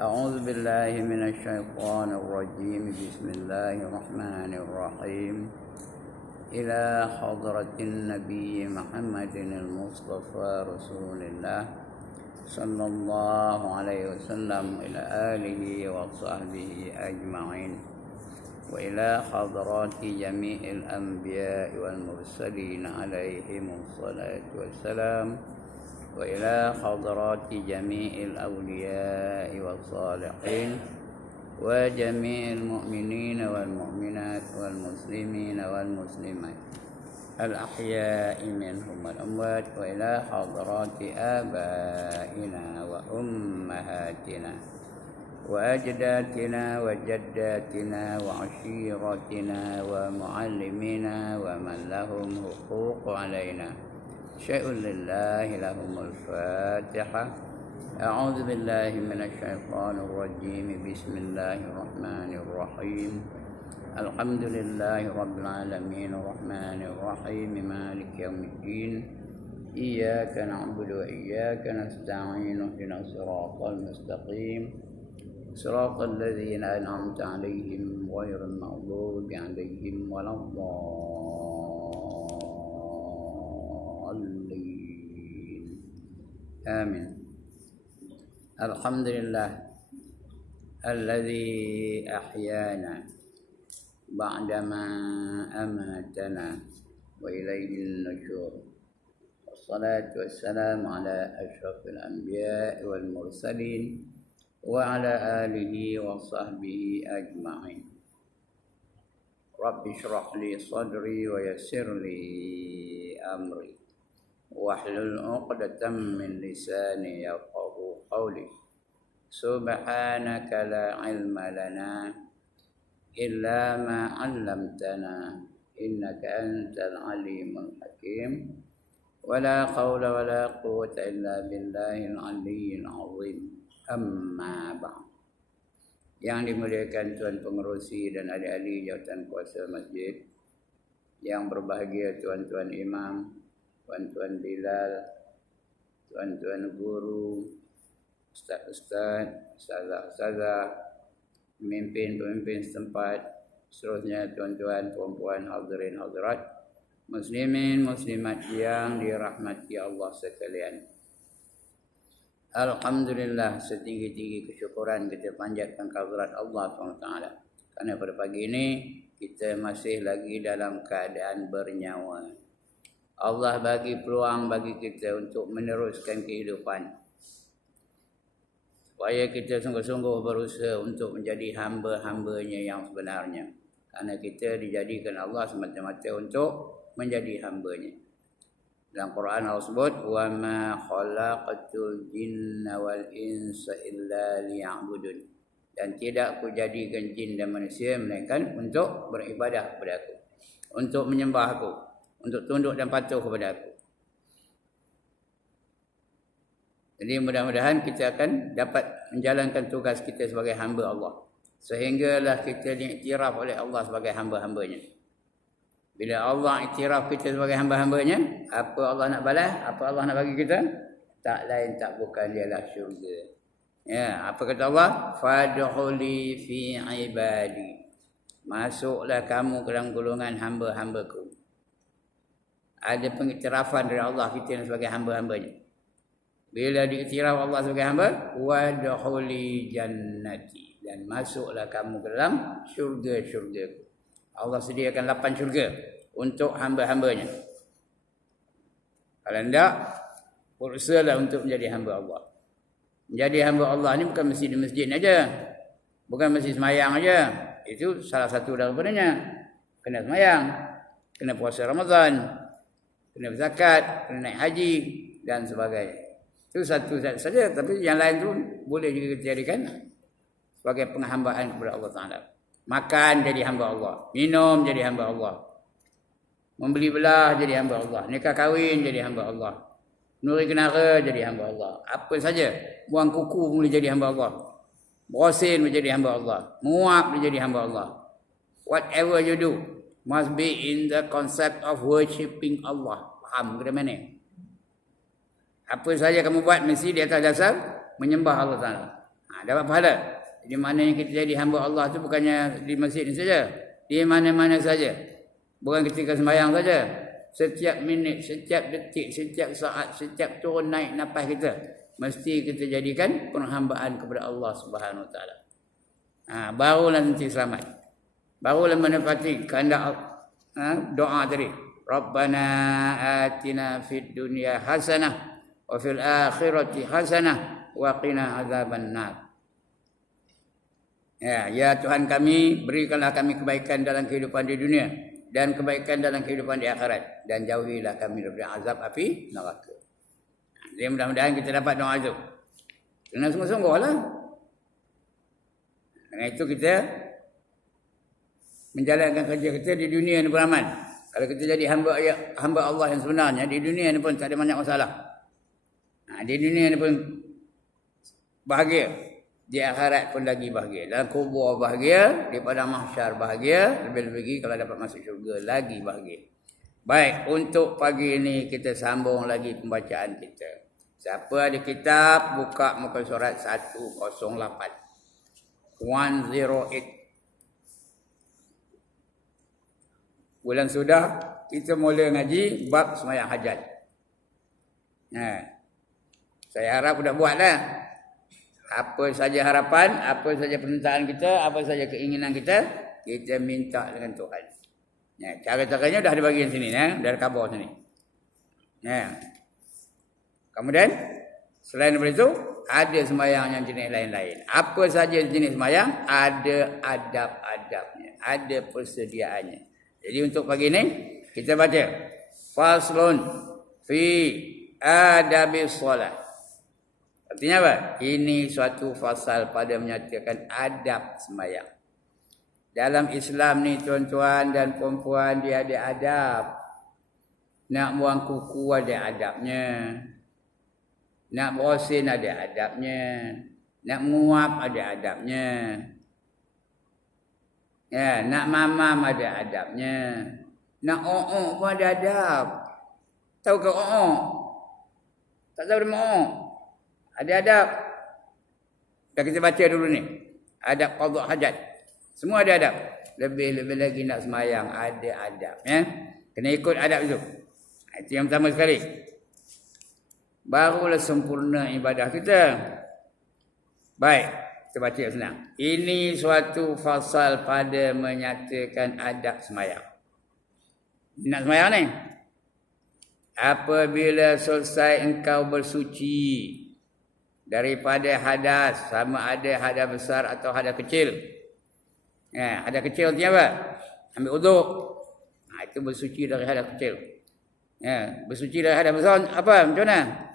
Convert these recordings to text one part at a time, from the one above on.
أعوذ بالله من الشيطان الرجيم. بسم الله الرحمن الرحيم. إلى حضرة النبي محمد المصطفى رسول الله صلى الله عليه وسلم، إلى آله وصحبه أجمعين، وإلى حضرات جميع الأنبياء والمرسلين عليهم الصلاة والسلام، وإلى حضرات جميع الأولياء والصالحين، وجميع المؤمنين والمؤمنات والمسلمين والمسلمات الأحياء منهم والأموات، وإلى حضرات آبائنا وأمهاتنا وأجدادنا وجداتنا وعشيرتنا ومعلمينا ومن لهم حقوق علينا شيء لله لهم الفاتحة. أعوذ بالله من الشيطان الرجيم. بسم الله الرحمن الرحيم. الحمد لله رب العالمين الرحمن الرحيم مالك يوم الدين. إياك نعبد وإياك نستعين. اهدنا الصراط المستقيم صراط الذين أنعمت عليهم غير المغضوب عليهم ولا الضالين. آمين. الحمد لله الذي أحيانا بعدما أماتنا وإليه النشور، والصلاة والسلام على أشرف الأنبياء والمرسلين وعلى آله وصحبه أجمعين. رب اشرح لي صدري ويسر لي أمري واحلل عقدة من لساني يفقهوا قولي. سبحانك لا علم لنا إلا ما علمتنا إنك أنت العليم الحكيم. ولا حول ولا قوة إلا بالله العلي العظيم. Amma ba'd. Yang dimuliakan Tuan Pengerusi dan ahli-ahli jawatan kuasa masjid, yang berbahagia tuan-tuan imam, tuan-tuan Bilal, tuan-tuan guru, ustaz-ustaz, ustazah-ustazah, pemimpin-pemimpin setempat, seterusnya tuan-tuan, puan-puan, hadirin hadirat, muslimin muslimat yang dirahmati Allah sekalian. Alhamdulillah, setinggi-tinggi kesyukuran kita panjatkan kehadirat Allah SWT. Kerana pada pagi ini kita masih lagi dalam keadaan bernyawa. Allah bagi peluang bagi kita untuk meneruskan kehidupan, supaya kita sungguh-sungguh berusaha untuk menjadi hamba-hambanya yang sebenarnya. Kerana kita dijadikan Allah semata-mata untuk menjadi hambanya. Dalam Quran Allah sebut, wa ma khalaqatul jinna wal insa illa liya'budun. Dan tidak aku jadikan jin dan manusia melainkan untuk beribadah kepada aku, untuk menyembah aku, untuk tunduk dan patuh kepada aku. Jadi mudah-mudahan kita akan dapat menjalankan tugas kita sebagai hamba Allah, sehinggalah kita diiktiraf oleh Allah sebagai hamba-hambanya. Bila Allah iktiraf kita sebagai hamba-hambanya, apa Allah nak balas? Apa Allah nak bagi kita? Tak lain tak bukan ialah syurga. Ya, apa kata Allah? Fadkhuli fi ibadi. Masuklah kamu ke dalam golongan hamba-hambaku. Ada pengiktirafan dari Allah kita sebagai hamba-hambanya. Bila diiktiraf Allah sebagai hamba, wadkhuli jannati, dan masuklah kamu ke dalam syurga-syurgaku. Allah sediakan 8 syurga untuk hamba-hambanya. Kalau tidak, berusahalah untuk menjadi hamba Allah. Menjadi hamba Allah ni bukan mesti di masjid saja, bukan mesti semayang saja. Itu salah satu daripadanya. Kena semayang, kena puasa Ramadan, kena zakat, kena naik haji dan sebagainya. Itu satu saja, tapi yang lain tu boleh juga dijadikan sebagai penghambaan kepada Allah Ta'ala. Makan jadi hamba Allah, minum jadi hamba Allah, membeli belah jadi hamba Allah, nikah kahwin jadi hamba Allah, nuri kenara jadi hamba Allah, apa saja, buang kuku boleh jadi hamba Allah, berasin menjadi hamba Allah, menguap menjadi hamba Allah. Whatever you do must be in the concept of worshipping Allah. Faham ke mana? Apa saja kamu buat mesti di atas dasar menyembah Allah Ta'ala. Dapat pahala. Jadi maknanya kita jadi hamba Allah tu bukannya di masjid ni saja, di mana-mana saja. Bukan ketika sembahyang saja. Setiap minit, setiap detik, setiap saat, setiap turun naik nafas kita, mesti kita jadikan penghambaan kepada Allah Subhanahu Wa Taala. Barulah nanti selamat. Barulah menepati kehendak doa tadi. Rabbana atina fid dunya hasanah wa fil akhirati hasanah wa qina azaban nar. Ya Tuhan kami, berikanlah kami kebaikan dalam kehidupan di dunia dan kebaikan dalam kehidupan di akhirat, dan jauhilah kami daripada azab api neraka. Jadi mudah-mudahan kita dapat doa itu. Kena sungguh-sungguhlah. Dengan itu kita menjalankan kerja kita di dunia ni beramal. Kalau kita jadi hamba Allah yang sebenarnya, di dunia ni pun tak ada banyak masalah. Di dunia ni pun bahagia. Di akhirat pun lagi bahagia. Dalam kubur bahagia, di padang mahsyar bahagia, lebih-lebih kalau dapat masuk syurga lagi bahagia. Baik, untuk pagi ini kita sambung lagi pembacaan kita. Siapa ada kitab, buka muka surat 108. 108. Bulan sudah kita mula ngaji bab sembahyang hajat. Saya harap sudah buatlah. Apa saja harapan, apa saja permintaan kita, apa saja keinginan kita, kita minta dengan Tuhan. Cara-caranya dah ada bagian sini, dah ada khabar sini. Kemudian selain daripada itu, ada sembahyang yang jenis lain-lain. Apa saja jenis sembahyang, ada adab-adabnya, ada persediaannya. Jadi untuk pagi ini kita baca faslun fi adabis solat. Artinya apa? Ini suatu fasal pada menyatakan adab sembahyang. Dalam Islam ni tuan-tuan dan puan-puan, dia ada adab. Nak buang kuku ada adabnya. Nak berosin ada adabnya. Nak menguap ada adabnya. Nak mamam ada adabnya. Nak o'ok pun ada adab. Tahu ke o'ok? Tak tahu dia o'ok? Ada adab. Dah kita baca dulu ni. Adab qada hajat. Semua ada adab. Lebih-lebih lagi nak semayang ada adab. Kena ikut adab itu. Itu yang pertama sekali. Barulah sempurna ibadah kita. Baik. Kita baca senang. Ini suatu fasal pada menyatakan adab semayang. Nak semayang ni. Apabila selesai engkau bersuci daripada hadas, sama ada hadas besar atau hadas kecil. Hadas kecil artinya apa? Ambil uduk. Itu bersuci dari hadas kecil. Bersuci dari hadas besar apa? Macam mana?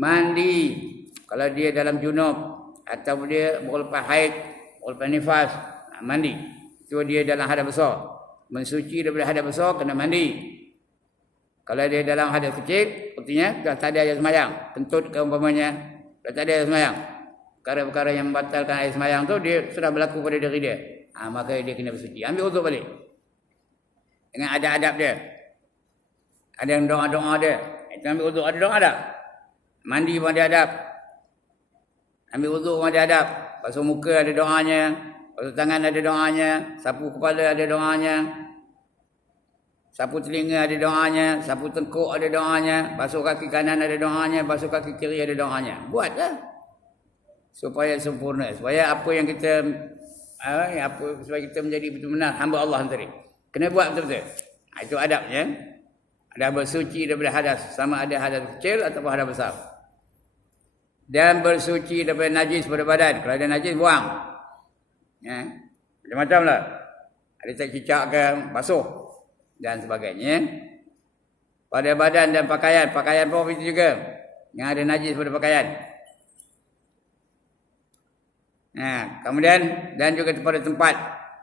Mandi. Kalau dia dalam junub atau dia berlepas haid, berlepas nifas, mandi. Itu dia dalam hadas besar. Mensuci daripada hadas besar kena mandi. Kalau dia dalam hadas kecil, artinya dah tak ada air semayang. Kentut ke umpamanya, dah tak ada air semayang. Perkara-perkara yang membatalkan air semayang tu, dia sudah berlaku pada diri dia. Maka dia kena bersuci. Ambil uduk balik. Dengan adab-adab dia. Ada yang doa-doa dia. Itu ambil uduk, ada doa tak? Mandi pun ada adab. Ambil uduk pun ada adab. Basuh muka ada doanya. Basuh tangan ada doanya. Sapu kepala ada doanya. Sapu telinga ada doanya, sapu tengkuk ada doanya, basuh kaki kanan ada doanya, basuh kaki kiri ada doanya. Buatlah. Supaya sempurna, supaya apa yang kita supaya kita menjadi betul-betul hamba Allah tadi. Kena buat betul-betul. Itu adabnya. Ada bersuci daripada hadas, sama ada hadas kecil ataupun hadas besar. Dan bersuci daripada najis pada badan. Kalau ada najis buang. Macam-macam lah. Ada tak cicak ke, basuh dan sebagainya. Pada badan dan pakaian. Pakaian pun itu juga. Yang ada najis pada pakaian. Kemudian dan juga pada tempat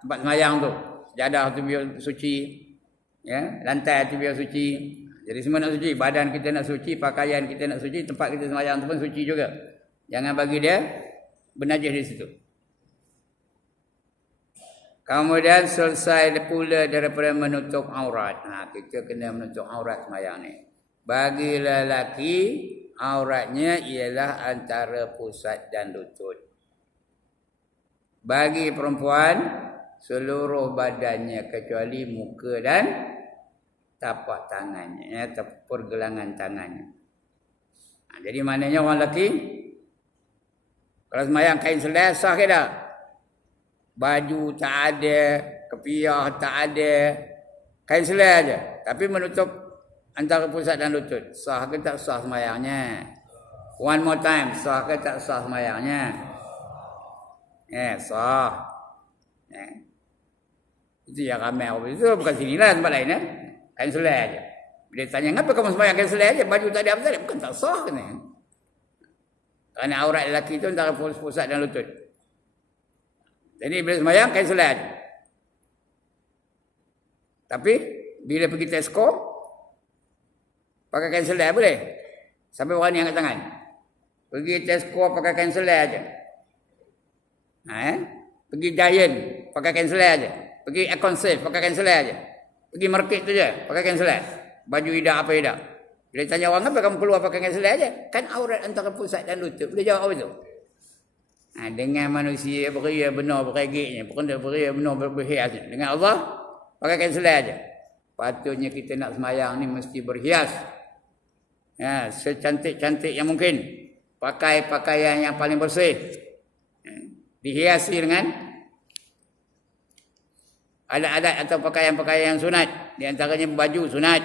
semayang tu. Sejadah tu biar suci. Lantai tu biar suci. Jadi semua nak suci. Badan kita nak suci. Pakaian kita nak suci. Tempat kita semayang tu pun suci juga. Jangan bagi dia bernajis di situ. Kemudian selesai pula daripada menutup aurat. Kita kena menutup aurat semayang ni. Bagi lelaki auratnya ialah antara pusat dan lutut. Bagi perempuan, seluruh badannya kecuali muka dan tapak tangannya, pergelangan tangannya. Jadi maknanya orang lelaki kalau sembahyang kain selai sah ke tak? Baju tak ada, kepiah tak ada, kain selai aja. Tapi menutup antara pusat dan lutut. Sah ke tak sah sembahyangnya? One more time, sah ke tak sah sembahyangnya? Sah. Itu yang ramai orang itu bukan sinilah tempat lain kain selai aja. Bila tanya ngapa kamu sembahyang kain selai aja, baju tak ada apa tak ada, bukan tak sah kena. Kerana aurat lelaki itu antara pusat dan lutut. Jadi bila sembahyang kain selai aja. Tapi bila pergi Tesco pakai kain selai boleh? Sampai orang ni angkat tangan. Pergi Tesco pakai kain selai aja. Pergi Giant pakai kain selai aja. Pergi Econ Safe pakai kain selai aja. Pergi market tu je pakai kain selai. Baju hidak apa hidak. Bila tanya orang apa kamu keluar pakai kain selai aja? Kan aurat antara pusat dan lutut. Boleh jawab apa tu? Dengan manusia beria benar beragiknya, beria benar berhiasnya. Dengan Allah pakai kain selai aja. Patutnya kita nak semayang ni mesti berhias. Secantik-cantik yang mungkin. Pakai pakaian yang paling bersih. Dihiasi dengan adat-adat atau pakaian-pakaian yang sunat. Di antaranya baju sunat,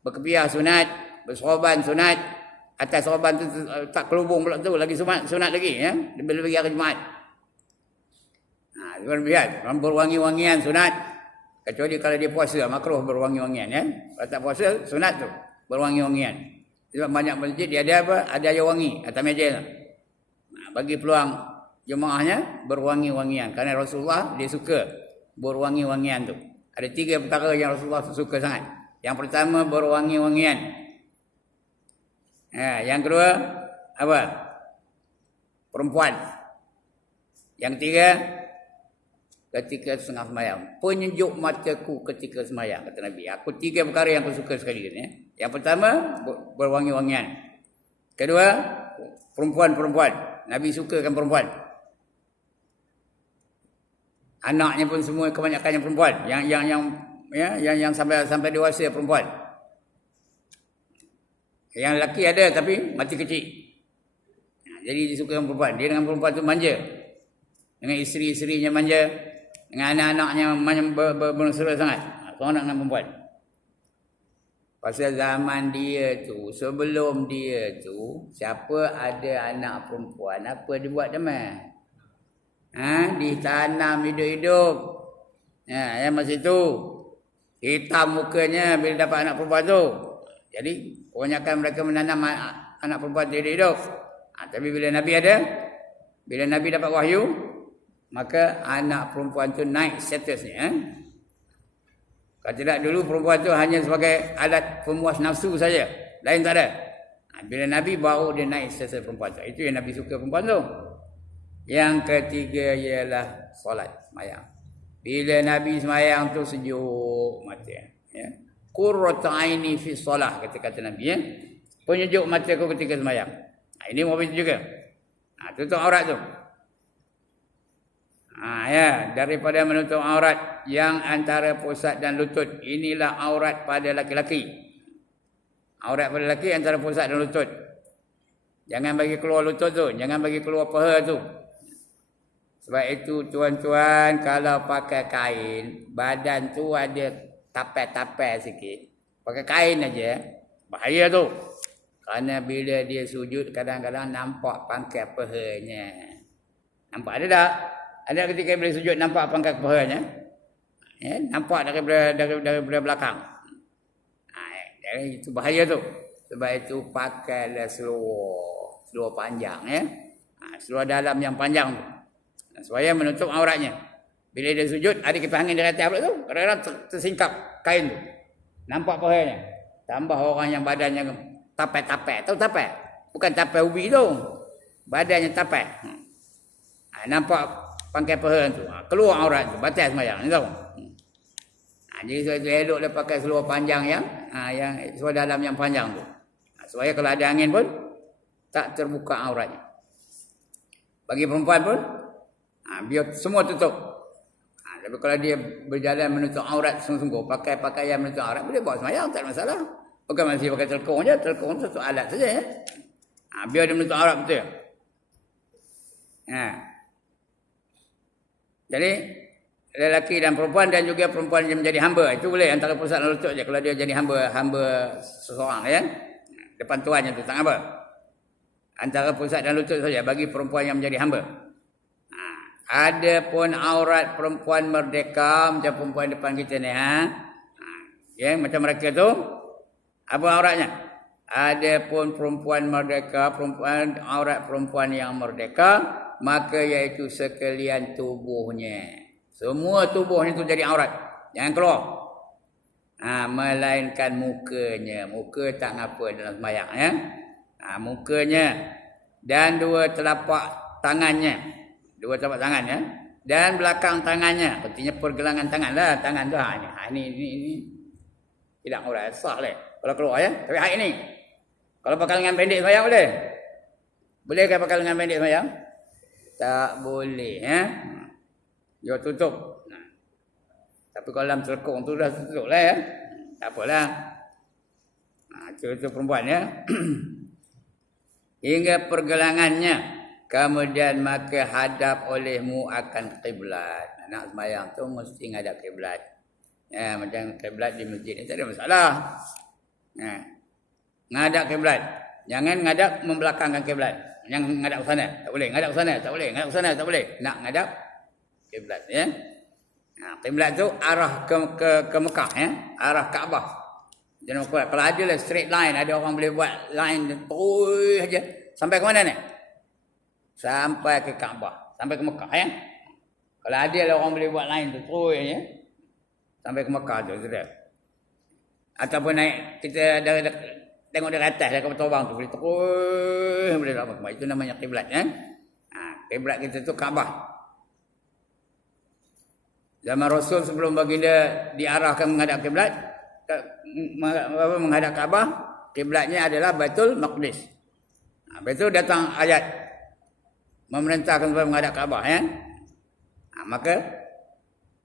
berkepiah sunat, bersorban sunat. Atas sorban tu tak kelubung pula tu, lagi sunat lagi ya. Lebih-lebih hari Jumaat. Berlebihan, berwangi-wangian sunat. Kecuali kalau dia puasa, makruh berwangi-wangian ya. Kalau tak puasa, sunat tu berwangi-wangian. Sebab banyak masjid dia ada apa? Ada air wangi atas meja tu. Bagi peluang jemaahnya berwangi-wangian. Kerana Rasulullah dia suka berwangi-wangian tu. Ada 3 perkara yang Rasulullah suka sangat. Yang pertama berwangi-wangian. Yang kedua apa? Perempuan. Yang ketiga ketika setengah sembahyang. Penyejuk mataku ketika sembahyang kata Nabi. Aku 3 perkara yang aku suka sekali ni. Yang pertama berwangi-wangian. Kedua perempuan-perempuan. Nabi sukakan perempuan. Anaknya pun semua kebanyakannya perempuan. Yang sampai dewasa perempuan. Yang lelaki ada tapi mati kecil. Jadi dia sukakan perempuan. Dia dengan perempuan tu manja. Dengan isteri-isterinya manja. Dengan anak-anaknya bermesra sangat. Seronok dengan perempuan. Pasal zaman dia tu, sebelum dia tu, siapa ada anak perempuan, apa dia buat demam? Ditanam hidup-hidup. Yang masa tu, hitam mukanya bila dapat anak perempuan tu. Jadi, kebanyakan mereka menanam anak perempuan tu hidup-hidup. Tapi bila Nabi ada, bila Nabi dapat wahyu, maka anak perempuan tu naik statusnya. Kalau tidak dulu perempuan tu hanya sebagai alat pemuas nafsu saja. Lain tak ada. Bila Nabi baru dia naik status perempuan tu. Itu yang Nabi suka perempuan tu. Yang ketiga ialah solat, semayang. Bila Nabi semayang tu sejuk mata. Ya. Qurratu aini fi solah kata Nabi. Ya. Penyejuk mataku ketika semayang. Ini mobil juga. Tutup aurat tu. Daripada menutup aurat yang antara pusat dan lutut. Inilah aurat pada laki-laki. Aurat pada lelaki antara pusat dan lutut. Jangan bagi keluar lutut tu. Jangan bagi keluar paha tu. Sebab itu tuan-tuan kalau pakai kain. Badan tu ada tapai-tapai sikit. Pakai kain aja. Bahaya tu. Kerana bila dia sujud kadang-kadang nampak pangkat pahanya. Nampak ada tak? Ada ketika bila sujud nampak pangkat kepalanya. Nampak daripada belakang. Itu bahaya tu. Sebab itu pakailah seluar panjang. Seluar dalam yang panjang tu. Supaya menutup auratnya. Bila dia sujud, ada kipas angin di atas pula tu. Kadang-kadang tersingkap kain tu. Nampak pahanya. Tambah orang yang badannya tapai-tapai. Tahu tapai? Bukan tapai ubi tu. Badannya tapai. Nampak pangkai paha tu. Keluar aurat tu. Batal semayang. Ni tahu. Jadi sebab itu elok dia pakai seluar panjang yang seluar dalam yang panjang tu. Supaya kalau ada angin pun tak terbuka auratnya. Bagi perempuan pun biar semua tutup. Tapi kalau dia berjalan menutup aurat sungguh-sungguh, pakai pakaian menutup aurat, boleh buat sembahyang, tak ada masalah. Bukan masih pakai telkung je, telkung satu alat saja ya. Biar dia menutup aurat betul. Jadi lelaki dan perempuan dan juga perempuan yang menjadi hamba itu boleh antara pusat dan lutut je kalau dia jadi hamba seseorang ya. Depan tuannya tu tak apa. Antara pusat dan lutut saja bagi perempuan yang menjadi hamba. Ada pun aurat perempuan merdeka macam perempuan depan kita ni ya macam mereka tu apa auratnya? Ada pun perempuan merdeka, aurat perempuan yang merdeka, maka iaitu sekalian tubuhnya. Semua tubuhnya tu jadi aurat. Jangan keluar. Melainkan mukanya. Muka tak ngapa dalam sembahyang ya. Mukanya dan dua telapak tangannya. Dua telapak tangan ya. Dan belakang tangannya. Artinya pergelangan tangan lah. Tangan tu ini tidak aurat sah lah. Kalau keluar ya. Tapi hak ini. Kalau pakai lengan pendek sembahyang boleh? Bolehkah pakai lengan pendek sembahyang? Tak boleh ya. Dia tutup. Tapi kalau dalam telekung tu dah tutup lah ya. Tak apalah. Itu perempuan ya. Hingga pergelangannya. Kemudian maka hadap olehmu akan kiblat. Nak sembahyang tu mesti ngadap kiblat. Ya, macam kiblat di masjid ni tak ada masalah. Ngadap kiblat. Jangan ngadap membelakangkan kiblat. Jangan ngadap ke sana, tak boleh. Ngadap ke sana, tak boleh. Ngadap ke sana, tak boleh. Nak ngadap kiblat ya. Kiblat tu arah ke Mekah ya, arah Kaabah. Jangan lupa kalau ada lah straight line, ada orang boleh buat line terus saja. Sampai ke mana ni? Sampai ke Kaabah, sampai ke Mekah ya. Kalau ada lah orang boleh buat line tu terus ya. Sampai ke Mekah tu sudah. Ataupun naik kita dari tengok dari atas dari kapal terbang tu boleh terus boleh dapat. Itu namanya kiblat ya. Kiblat kita tu Kaabah. Zaman Rasul sebelum baginda diarahkan menghadap kiblat, menghadap Kaabah, kiblatnya adalah Baitul Maqdis. Betul datang ayat memerintahkan supaya menghadap Kaabah ya. Maka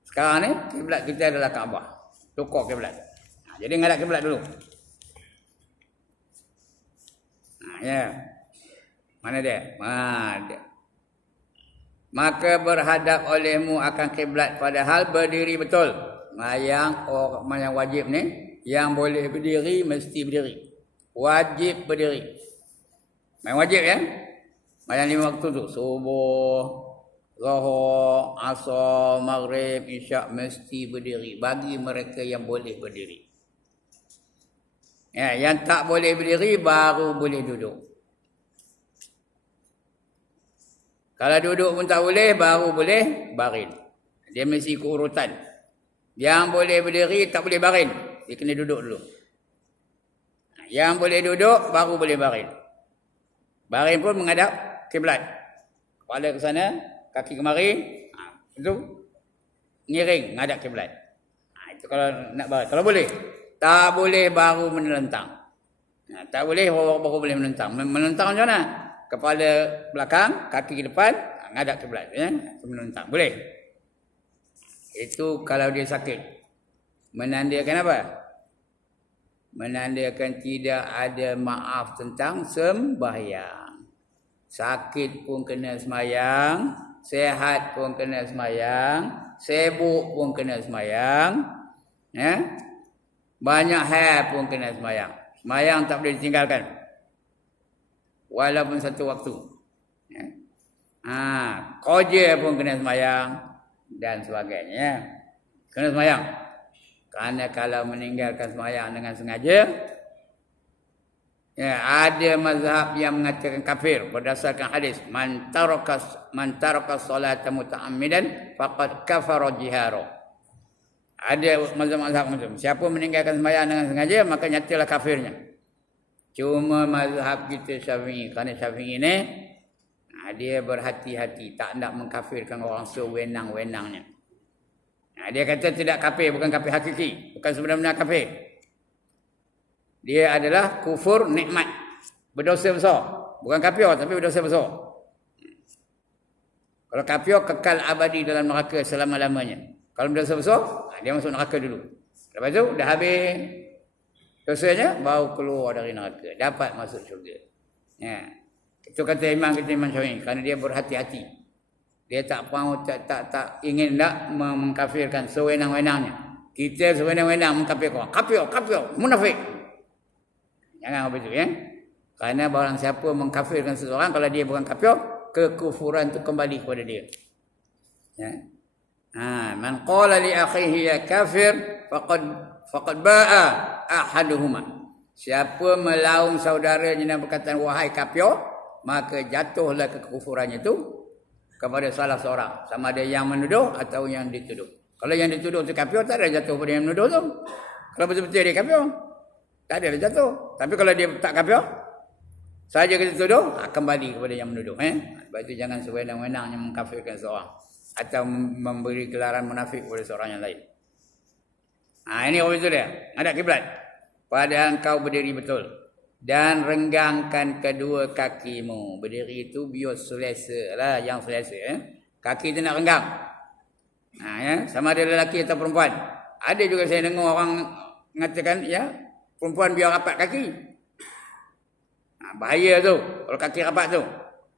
sekarang ni kiblat kita adalah Kaabah. Tukar kiblat. Jadi menghadap kiblat dulu. Ya. Mana dia? Dia. Maka berhadap olehmu akan kiblat padahal berdiri betul. Yang orang yang wajib ni, yang boleh berdiri mesti berdiri. Wajib berdiri. Main wajib ya. Main 5 waktu tu, subuh, zuhur, asar, maghrib, isyak mesti berdiri bagi mereka yang boleh berdiri. Ya, yang tak boleh berdiri baru boleh duduk. Kalau duduk pun tak boleh, baru boleh baring. Dia mesti ikut urutan. Yang boleh berdiri, tak boleh baring. Dia kena duduk dulu. Yang boleh duduk, baru boleh baring. Baring pun menghadap kiblat. Kepala ke sana, kaki kemari. Itu ngiring, menghadap kiblat. Itu kalau nak baring. Kalau boleh. Tak boleh baru menelentang. Tak boleh, baru boleh menelentang. Menelentang macam mana? Kepala belakang, kaki ke depan, ngadap kiblat ya. Menentang. Boleh. Itu kalau dia sakit. Menandakan apa? Menandakan tidak ada maaf tentang sembahyang. Sakit pun kena sembahyang, sehat pun kena sembahyang, sibuk pun kena sembahyang, ya. Banyak hal pun kena sembahyang. Sembahyang tak boleh ditinggalkan. Walaupun satu waktu. Ya. Koja pun kena sembahyang dan sebagainya. Kena sembahyang. Kerana kalau meninggalkan sembahyang dengan sengaja, ya, ada mazhab yang mengatakan kafir berdasarkan hadis man taraka salata muta'ammidan faqad kafara jihara. Ada mazhab macam siapa meninggalkan sembahyang dengan sengaja maka nyatalah kafirnya. Cuma mazhab kita Syafi'i, kerana Syafi'i ni dia berhati-hati tak nak mengkafirkan orang sewenang-wenangnya. Dia kata tidak kafir, bukan kafir hakiki, bukan sebenarnya kafir. Dia adalah kufur nikmat. berdosa besar. Bukan kafir tapi berdosa besar. Kalau kafir kekal abadi dalam neraka selama-lamanya. Kalau berdosa besar, dia masuk neraka dulu. Lepas tu dah habis dosanya, baru keluar dari neraka, dapat masuk syurga. Ya. Itu kata Imam Syafi'i, kerana dia berhati-hati. Dia tak mahu tak ingin nak mengkafirkan sewenang-wenangnya. Kita sewenang-wenang mengkafirkan. Kafir, munafik. Jangan begitu ya. Kerana barang siapa mengkafirkan seseorang, kalau dia bukan kafir, kekufuran itu kembali kepada dia. Ya. Man qala li akhihi ya kafir faqad ba'a ahaduhuma. Siapa melaung saudaranya dengan perkataan wahai kafir, maka jatuhlah kekufurannya itu kepada salah seorang, sama ada yang menuduh atau yang dituduh. Kalau yang dituduh itu kafir, tak ada jatuh pada yang menuduh tu. Kalau betul-betul dia kafir, tak ada jatuh. Tapi kalau dia tak kafir, saja kita tuduh, kembali kepada yang menuduh. Sebab itu jangan sewenang-wenangnya mengkafirkan seorang atau memberi gelaran munafik kepada seorang yang lain. Ini orang itu dia. Ada kiblat. Pada engkau berdiri betul dan renggangkan kedua kakimu. Berdiri itu biar selesa lah, yang selesa. Kaki itu nak renggang. Ya, sama ada lelaki atau perempuan. Ada juga saya dengar orang mengatakan ya, perempuan biar rapat kaki. Bahaya tu kalau kaki rapat tu.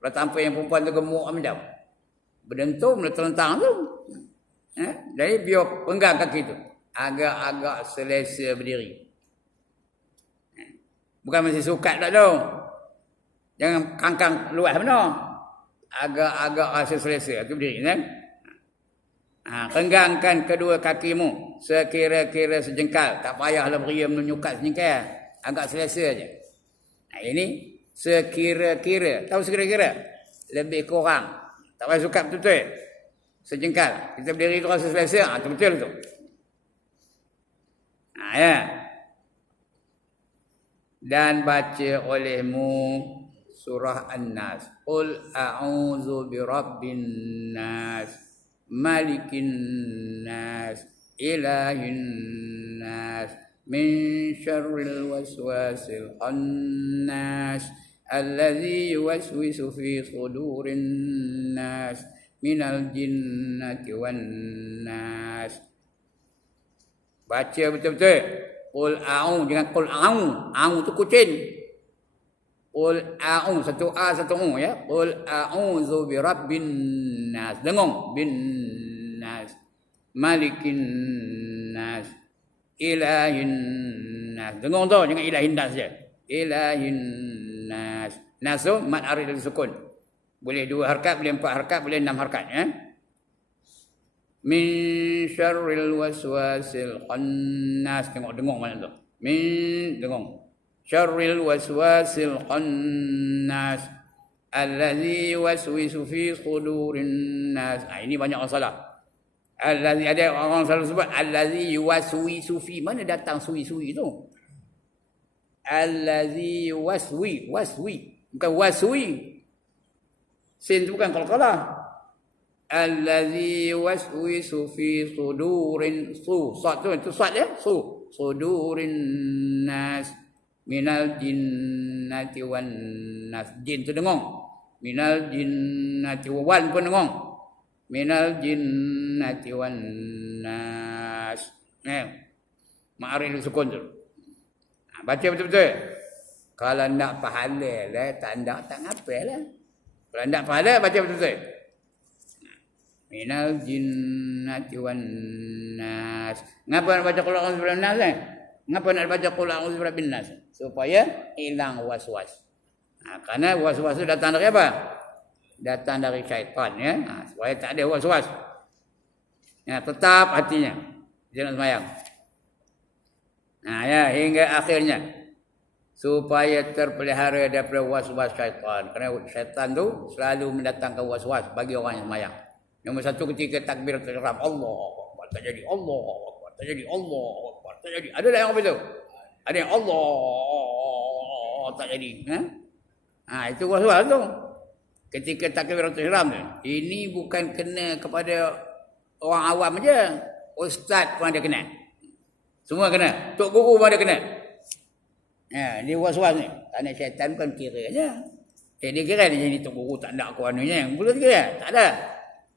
Kalau tanpa yang perempuan tu gemuk amdam, berdentum terlentang tu. Jadi biar renggang kaki tu, agak-agak selesa berdiri. Bukan mesti sukat tak tu. Jangan kangkang luas benar. Agak-agak rasa selesa tu berdiri kan. Renggangkan kedua kakimu sekira-kira sejengkal. Tak payahlah beria menyukat sejengkal. Agak selesa aja. Ini sekira-kira. Tahu sekira-kira? Lebih kurang. Tak payah sukat betul-betul. Sejengkal. Kita berdiri tu rasa selesa. Itu betul tu. Ya. Dan baca olehmu surah An-Nas. Qul a'udzu birabbin nas, malikin nas, ilahin nas, min syarril waswasil khannas, alladzi yuwaswisu fi sudurin nas, minal jinnati wan nas. Baca betul-betul. Qul a'u, jangan qul a'u. A'u tu kucing. Qul a'u, satu a satu u ya. Qul a'udzu birabbin nas. Dengung bin nas, malikin nas, ilahin nas. Dengung tu, jangan ilahin nas saja. Ilahin nas. Nas tu mad arid dan sukun. Boleh 2 harakat, boleh 4 harakat, boleh 6 harakat ya. Min syarril waswasil khannas. Tengok dengung mana tu. Min dengung. Syarril waswasil khannas allazi yuwaswisu fi sudurin nas. Ini banyak orang salah. Allazi, ada orang selalu sebut allazi yuwaswisu fi. Mana datang sui-sui tu? Allazi yuwaswi, waswi. Bukan waswi. Sin tu bukan qalqalah. Allazi waswisu fi sudurin su. Sad tu, itu sad ya? Su. Sudurin nas minal jinnati wan nas. Jin tu dengung. Minal jinnati wan pun dengung. Minal jinnati wan nas. Ma'aril sukun tu. Baca betul-betul. Kalau nak pahala lah, tak ngapa lah. Kalau nak pahala, baca betul-betul. Minal jinnati wan nas. Ngapa nak baca qul a'udzu birabbin nas? Ngapa nak baca qul a'udzu birabbin nas? Supaya hilang was-was. Karena was-was itu datang dari apa? Datang dari syaitan ya. Supaya tak ada was-was. Tetap hatinya jangan sembahyang. Ya, hingga akhirnya supaya terpelihara daripada was-was syaitan. Kerana syaitan tu selalu mendatangkan was-was bagi orang yang sembahyang. Nombor 1 ketika takbiratul ihram, Allah Akbar, tak jadi, Allah Akbar, tak jadi, Allah Akbar, tak jadi. Ada yang apa tu? Ada yang Allah tak jadi. Itu was-was tu. Ketika takbiratul ihram tu. Ini bukan kena kepada orang awam aja. Ustaz pun ada kena. Semua kena. Tok guru pun ada kena. Dia was-was ni. Tanya syaitan bukan kira je. Dia kira dia jadi tok guru tak ada aku anunya. Boleh kira? Tak ada.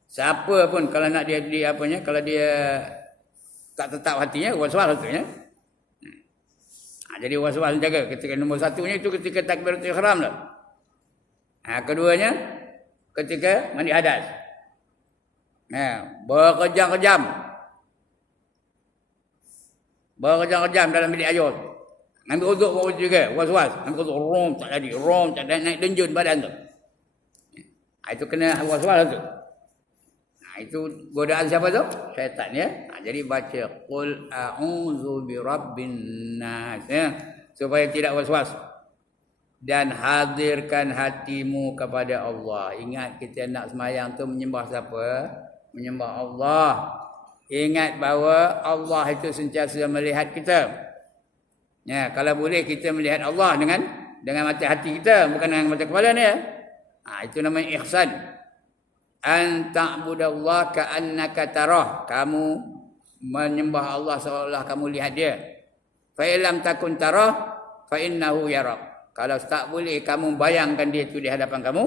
Siapa pun kalau nak dia apanya, kalau dia tak tetap hatinya, was-was hatinya. Jadi was-was jaga. Ketika nombor satunya itu ketika takbiratul ihram lah. Keduanya ketika mandi hadas. Berkejam-kejam dalam bilik ayun. Ambil uduk pun juga, was-was. Ambil uduk, tak jadi, naik denjun badan tu. Itu kena was-was tu. Itu godaan siapa tu? Syaitan ya. Jadi baca qul a'udzu birabbin nas ya, supaya tidak was-was. Dan hadirkan hatimu kepada Allah. Ingat kita nak semayang tu menyembah siapa? Menyembah Allah. Ingat bahawa Allah itu sentiasa melihat kita. Ya, kalau boleh kita melihat Allah dengan mata hati kita, bukan dengan mata kepala ni ya. Itu namanya ihsan. An ta'budallaha ka'annaka tarah. Kamu menyembah Allah seolah kamu lihat dia. Fa illam takun tarah fa innahu yarak. Kalau tak boleh kamu bayangkan dia itu di hadapan kamu,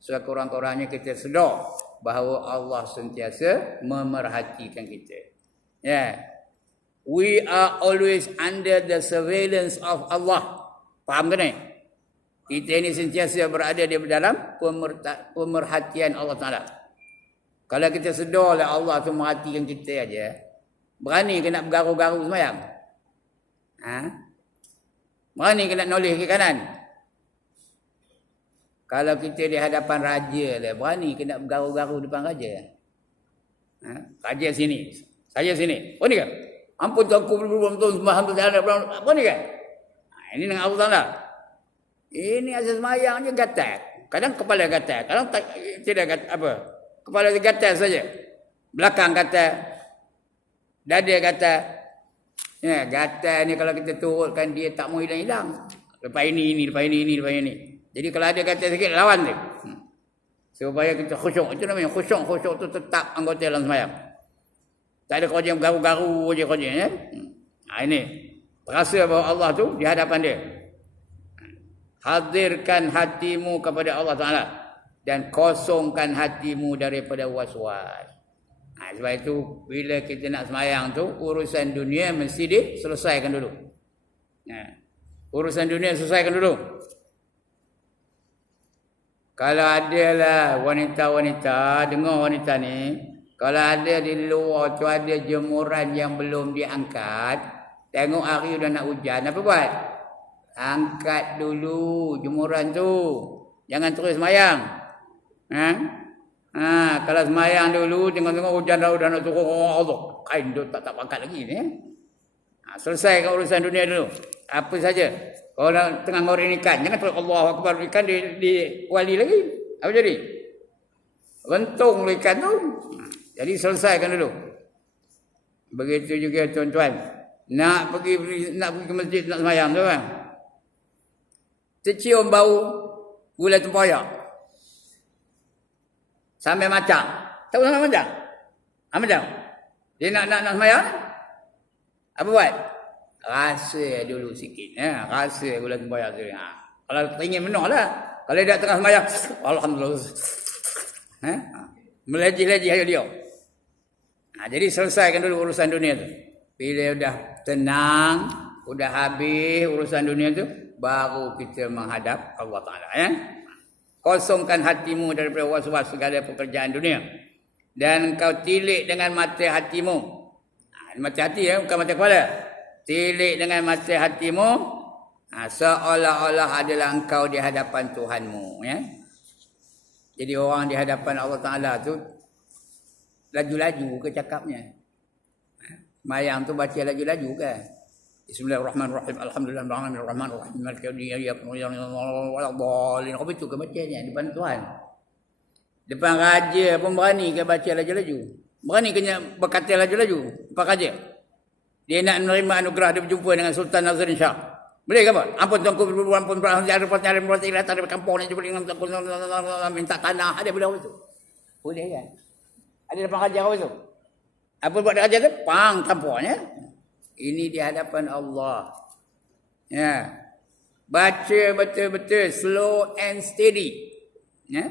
sekurang-kurangnya kita sedar bahawa Allah sentiasa memerhatikan kita. Ya. We are always under the surveillance of Allah. Faham ke ni? Kita ini sentiasa berada di dalam pemerhatian Allah Ta'ala. Kalau kita sedarlah Allah tu merhatikan kita aja, berani ke nak bergaru-garu semayang? Berani ke nak noleh ke kanan? Kalau kita di hadapan raja lah, berani ke nak bergaru-garu depan raja? Raja sini, saya sini. Oh ni kan? Ampun tuanku betul-betul sembah hamba saya. Apa ni kan? Ini dengan Allah Ta'ala. Ini asas semayang je gatal. Kadang kepala gatal, kadang tidak gatal apa. Kepala dia gatal saja. Belakang gatal. Dada gatal. Ya, gatal ni kalau kita turutkan dia tak mau hilang-hilang. Lepas ini. Jadi kalau ada gatal sikit lawan dia. Supaya kita khusyuk. Itu namanya khusyuk tu tetap anggota dalam semayang. Tak ada kerja garu-garu je kerja ya. Ini rasa bahawa Allah tu di hadapan dia. Hadirkan hatimu kepada Allah Ta'ala dan kosongkan hatimu daripada was-was. Sebab itu bila kita nak semayang tu, urusan dunia mesti diselesaikan dulu. Urusan dunia selesaikan dulu. Kalau adalah wanita-wanita, dengar wanita ni, kalau ada di luar tu ada jemuran yang belum diangkat, tengok hari dah nak hujan, apa buat? Angkat dulu jemuran tu. Jangan terus semayang. Kalau semayang dulu, tengok-tengok hujan dah nak turun, Allah, kain tu tak angkat lagi ni. Selesaikan urusan dunia dulu. Apa saja. Kalau tengah ngoreng ikan, jangan terus Allah Akbar, ikan di wali lagi. Apa jadi? Rentung ikan tu. Jadi selesaikan dulu. Begitu juga tuan-tuan. Nak pergi ke masjid nak semayang tu kan. Tercium bau gula tempoyak. Sampai macam. Tahu sampai macam? Macam? Dia nak semayang. Apa buat? Rasa dulu sikit. Rasa gula tempoyak tu. Kalau teringin menang lah. Kalau dia tengah semayang. Alhamdulillah. Melejih-lejih dia. Jadi selesaikan dulu urusan dunia tu. Bila dah tenang, dah habis urusan dunia tu, baru kita menghadap Allah Ta'ala. Kosongkan hatimu daripada was-was segala pekerjaan dunia. Dan kau tilik dengan mata hatimu. Mata hati bukan mata kepala. Tilik dengan mata hatimu. Seolah-olah adalah engkau di hadapan Tuhanmu. Jadi orang di hadapan Allah Ta'ala tu laju-laju ke cakapnya. Mayang tu baca laju-laju ke? Bismillahirrahmanirrahim. Alhamdulillahirrahmanirrahim. Maliki yaumiddin. Apa itu ke bacanya depan Tuhan? Depan raja pun berani ke baca laju-laju? Berani ke berkata laju-laju? Depan raja. Dia nak menerima anugerah, dia berjumpa dengan Sultan Nazarin Shah. Boleh ke apa? Ampun tuanku, ampun berada di kampung ni, minta tanah. Ada boleh apa itu? Boleh kan? Ada depan raja apa itu? Apa buat raja tu? Pang tampaknya. Ini di hadapan Allah. Ya. Baca betul-betul slow and steady. Ya.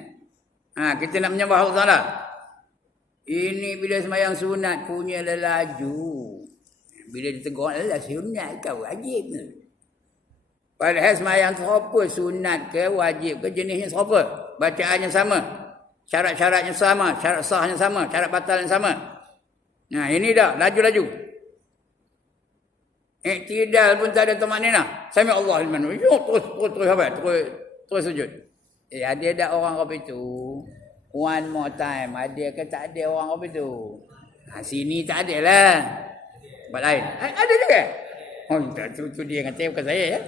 Kita nak menyembah Allah Taala. Ini bila sembahyang sunat punya lelaju. Bila ditegur adalah sunat kau wajib. Padahal sembahyang serupa sunat ke wajib ke jenisnya serupa. Bacaannya sama. Syarat-syaratnya sama, syarat sahnya sama, syarat batalnya sama. Nah, ini dah laju-laju. Iktidal pun tak ada tamakninah. Sami Allah liman hamid. Terus sujud. Ada tak orang apa itu? One more time. Ada ke tak ada orang apa itu? Sini tak ada lah. Tempat lain. Ada juga. Oh, tu dia kata bukan saya ya.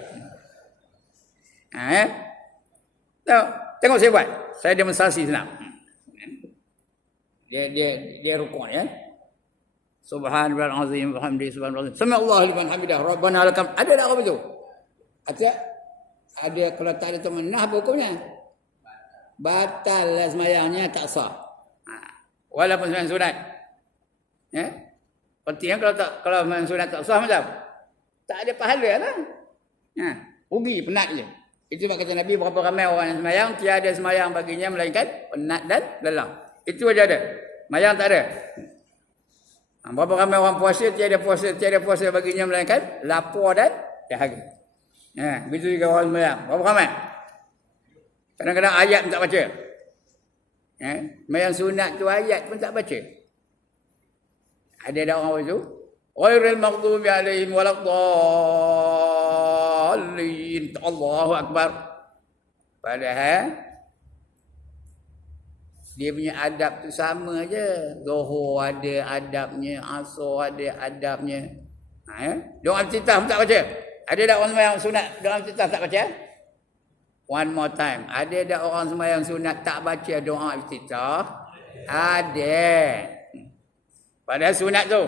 Tengok saya buat. Saya demonstrasi senang. Dia rukuk ya. Subhanallahil azim wa hamdihi subhanallah. Sami Allahu liman hamidah. Rabbana lakal. Ada tak apa itu? Ada kalau tak ada tamakninah apa hukumnya? Batal lah sembahyangnya, tak sah. Walaupun sembahyang sunat. Ya? Pentingnya kalau sembahyang sunat tak sah macam tak ada pahala lah. Rugi, penat je. Itu sebab kata Nabi, berapa ramai orang yang sembahyang, tiada sembahyang baginya melainkan penat dan lelah. Itu aja ada. Sembahyang tak ada. Berapa ramai orang puasa, tiada puasa baginya melainkan lapar dan dahaga. Begitu juga orang sembahyang. Berapa ramai? Kadang-kadang ayat pun tak baca. Sembahyang sunat tu ayat pun tak baca. Ada orang itu? Ghairil maghdubi alaihim waladdallin. Allahu akbar. Padahal dia punya adab tu sama aja. Zuhur ada adabnya, asar ada adabnya. Doa iftitah pun tak baca. Ada tak orang sembahyang sunat doa iftitah tak baca? One more time. Ada tak orang sembahyang sunat tak baca doa iftitah? Ada. Padahal sunat tu.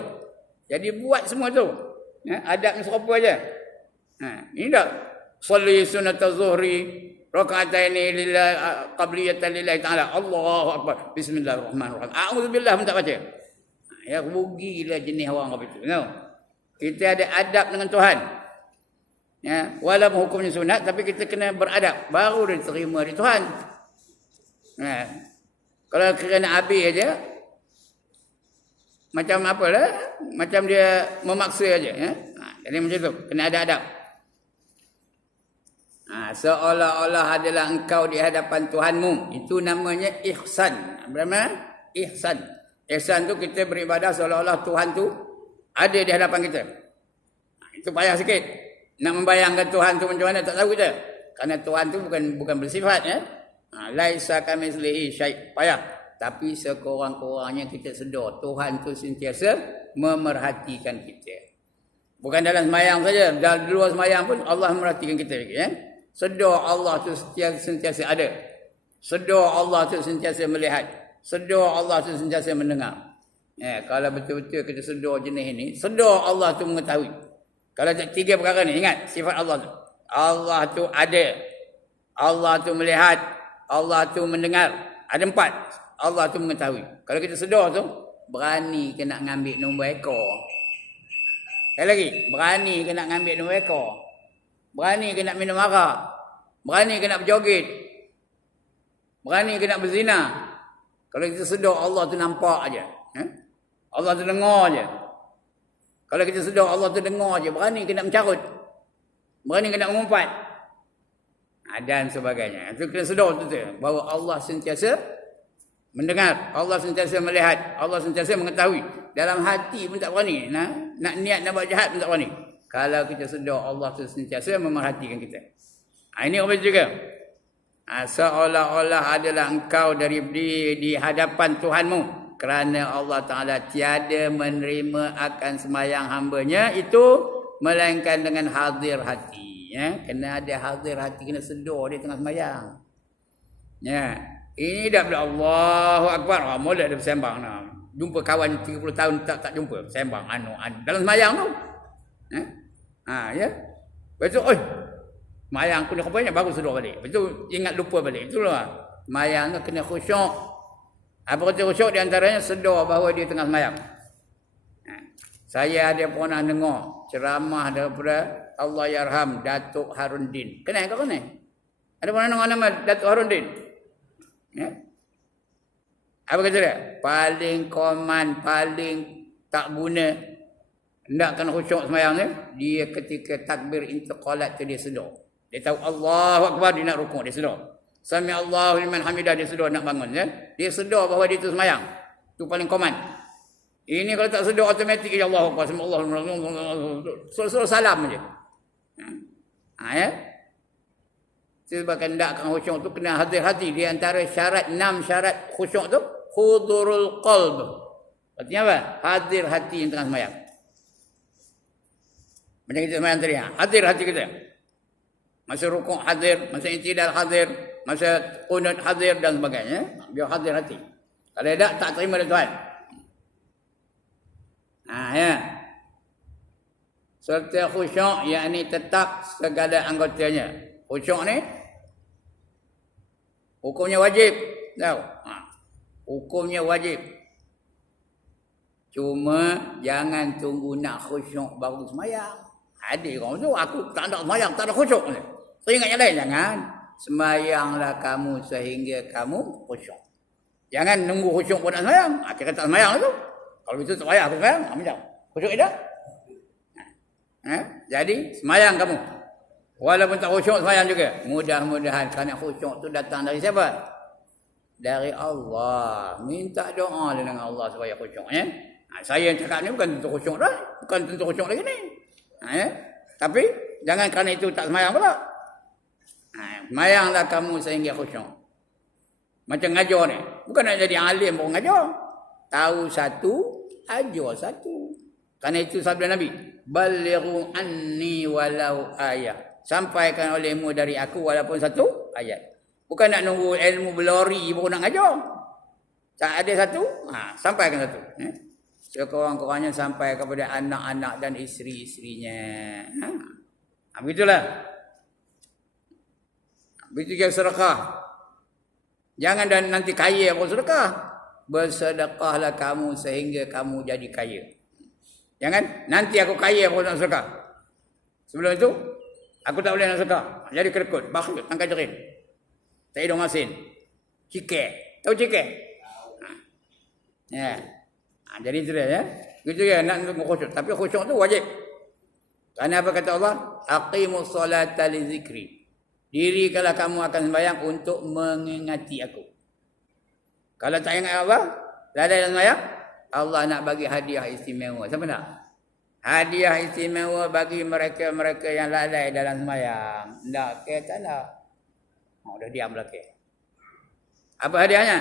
Jadi buat semua tu. Adabnya serupa aja. Ini tak. Salli sunat az-zuhri raka'ataini lillahi qabliyatan lillahi ta'ala. Allahu akbar. Bismillahirrahmanirrahim. A'udzubillah pun tak baca. Ya rugilah jenis orang apa itu. Kita ada adab dengan Tuhan. Ya, walaupun hukumnya sunat tapi kita kena beradab baru diterima di Tuhan. Kalau kerana habis aja macam apalah, macam dia memaksa aja ya. Jadi macam tu, kena ada adab. Seolah-olah adalah engkau di hadapan Tuhanmu. Itu namanya ihsan. Berapa? Ihsan. Ihsan tu kita beribadah seolah-olah Tuhan tu ada di hadapan kita. Itu payah sikit. Nak membayangkan Tuhan tu macam mana tak tahu kita. Karena Tuhan tu bukan bersifat ya. Laisa kamitslihi syai'. Payah. Tapi sekurang-kurangnya kita sedar Tuhan tu sentiasa memerhatikan kita. Bukan dalam sembahyang saja, dalam luar sembahyang pun Allah memerhatikan kita ya. Sedar Allah tu sentiasa ada. Sedar Allah tu sentiasa melihat. Sedar Allah tu sentiasa mendengar. Kalau betul-betul kita sedar jenis ini, sedar Allah tu mengetahui. Kalau tiga perkara ni, ingat sifat Allah tu. Allah tu ada. Allah tu melihat. Allah tu mendengar. Ada 4. Allah tu mengetahui. Kalau kita sedar tu, berani ke nak ngambil nombor ekor. Sekali lagi, berani ke nak ngambil nombor ekor. Berani ke nak minum arak. Berani ke nak berjoget. Berani ke nak berzina. Kalau kita sedar Allah tu nampak aja. Allah tu dengar aja. Kalau kita sedar Allah tu dengar je, berani kena mencarut. Berani kena mengumpat. Dan sebagainya. Itu kena sedar tu bahawa Allah sentiasa mendengar, Allah sentiasa melihat, Allah sentiasa mengetahui. Dalam hati pun tak berani. Nak niat nak buat jahat pun tak berani. Kalau kita sedar Allah tu sentiasa memerhatikan kita. Ini apa juga? Seolah-olah adalah engkau di hadapan Tuhanmu. Kerana Allah Ta'ala tiada menerima akan sembahyang hambanya itu melainkan dengan hadir hati. Kena ada hadir hati, kena sedar dia tengah sembahyang. Ini dah bila Allahu Akbar. Mula dia bersembang. Jumpa kawan 30 tahun tak jumpa. Sembang dalam sembahyang tu. Ya. Betul. Sembahyang aku ni banyak baru sedar balik. Betul ingat lupa balik. Itulah. Sembahyang tu kena khusyuk. Apa kata khusyuk di antaranya sedar bahawa dia tengah sembahyang. Saya ada pernah dengar ceramah daripada Allah yarham Datuk Haruddin. Kenal kau kenal? Ada mana nama Datuk Haruddin? Ya? Apa kata dia? Paling koman, paling tak guna. Nak kena khusyuk semayang ni. Dia ketika takbir intiqalat tu dia sedar. Dia tahu Allahu Akbar, dia nak rukuk, dia sedar. Sami Allahu liman hamidah, dia sedar nak bangun. Ya? Dia sedar bahawa dia tu semayang. Tu paling koman. Ini kalau tak sedar automatik ya Allahu Akbar, sami Allahu suruh salam je. Ya? Sebabkan nak khusyuk tu kena hati-hati. Di antara syarat 6 syarat khusyuk tu hudurul qalb. Artinya apa? Hadir hati yang tengah semayang. Macam kita semayang tadi. Hadir hati kita. Masa rukuk hadir, masa i'tidal hadir, masa qunut hadir dan sebagainya. Biar hadir hati. Kalau tak terima dari Tuhan. Ya. Serta khusyuk, yakni tetap segala anggotanya. Khusyuk ni hukumnya wajib. Tahu? Hukumnya wajib. Cuma jangan tunggu nak khusyuk baru semayang. Ada orang tu aku tak nak semayang, tak ada khusyuk. Teringat yang lain, jangan. Semayanglah kamu sehingga kamu khusyuk. Jangan nunggu khusyuk pun nak semayang. Kita tak semayang tu. Kalau itu tak payah aku semayang, macam khusyuk dah. Jadi semayang kamu. Walaupun tak khusyuk semayang juga. Mudah-mudahan kerana khusyuk tu datang dari siapa? Dari Allah. Minta doa dengan Allah supaya khusyuk. Saya yang cakap ni bukan tentu khusyuk dah. Bukan tentu khusyuk lagi ni. Tapi jangan kerana itu tak semayang pula. Semayanglah kamu sehingga khusyuk. Macam ngajar ni. Bukan nak jadi alim pun ngajar. Tahu satu, ajar satu. Kerana itu sabda Nabi. Balighu anni walau ayat. Sampaikan olehmu dari aku walaupun satu ayat. Bukan nak nunggu ilmu berlori baru nak ngajar. Tak ada satu, sampaikan satu. Sekurang-kurangnya sampai kepada anak-anak dan isteri-isterinya. Begitulah. Begitu juga sedekah. Jangan dan nanti kaya pun sedekah. Bersedekahlah kamu sehingga kamu jadi kaya. Jangan nanti aku kaya pun nak sedekah. Sebelum itu, aku tak boleh nak sedekah. Jadi kerekut, bakhil, tangkai jerin. Tak hidung masin. Cikek. Tahu cikek? Ya. Jadi itu dia ya. Gitu ya nak khusyuk. Tapi khusyuk tu wajib. Kerana apa kata Allah? Aqimus solata li zikri. Dirikanlah kamu akan sembahyang untuk mengingati aku. Kalau tak ingat Allah, lalai dalam sembahyang, Allah nak bagi hadiah istimewa. Siapa nak? Hadiah istimewa bagi mereka-mereka yang lalai dalam sembahyang. Tak, tak nak. Dah diam belakang. Apa hadiahnya?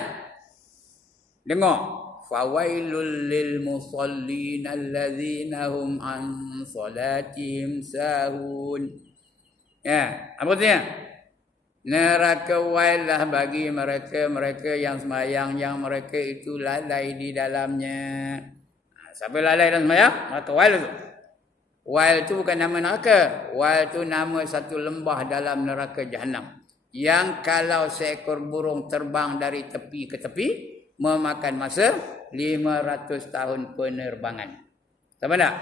Dengar. Fawailul lil musallin allazina hum an salatihim sahun. Ya, apa artinya? Neraka wailah bagi mereka-mereka yang sembahyang yang mereka itu lalai di dalamnya. Siapa lalai dalam sembahyang? Neraka wail itu. Wail itu bukan nama neraka. Wail itu nama satu lembah dalam neraka Jahannam. Yang kalau seekor burung terbang dari tepi ke tepi memakan masa 500 tahun penerbangan. Tahu tak?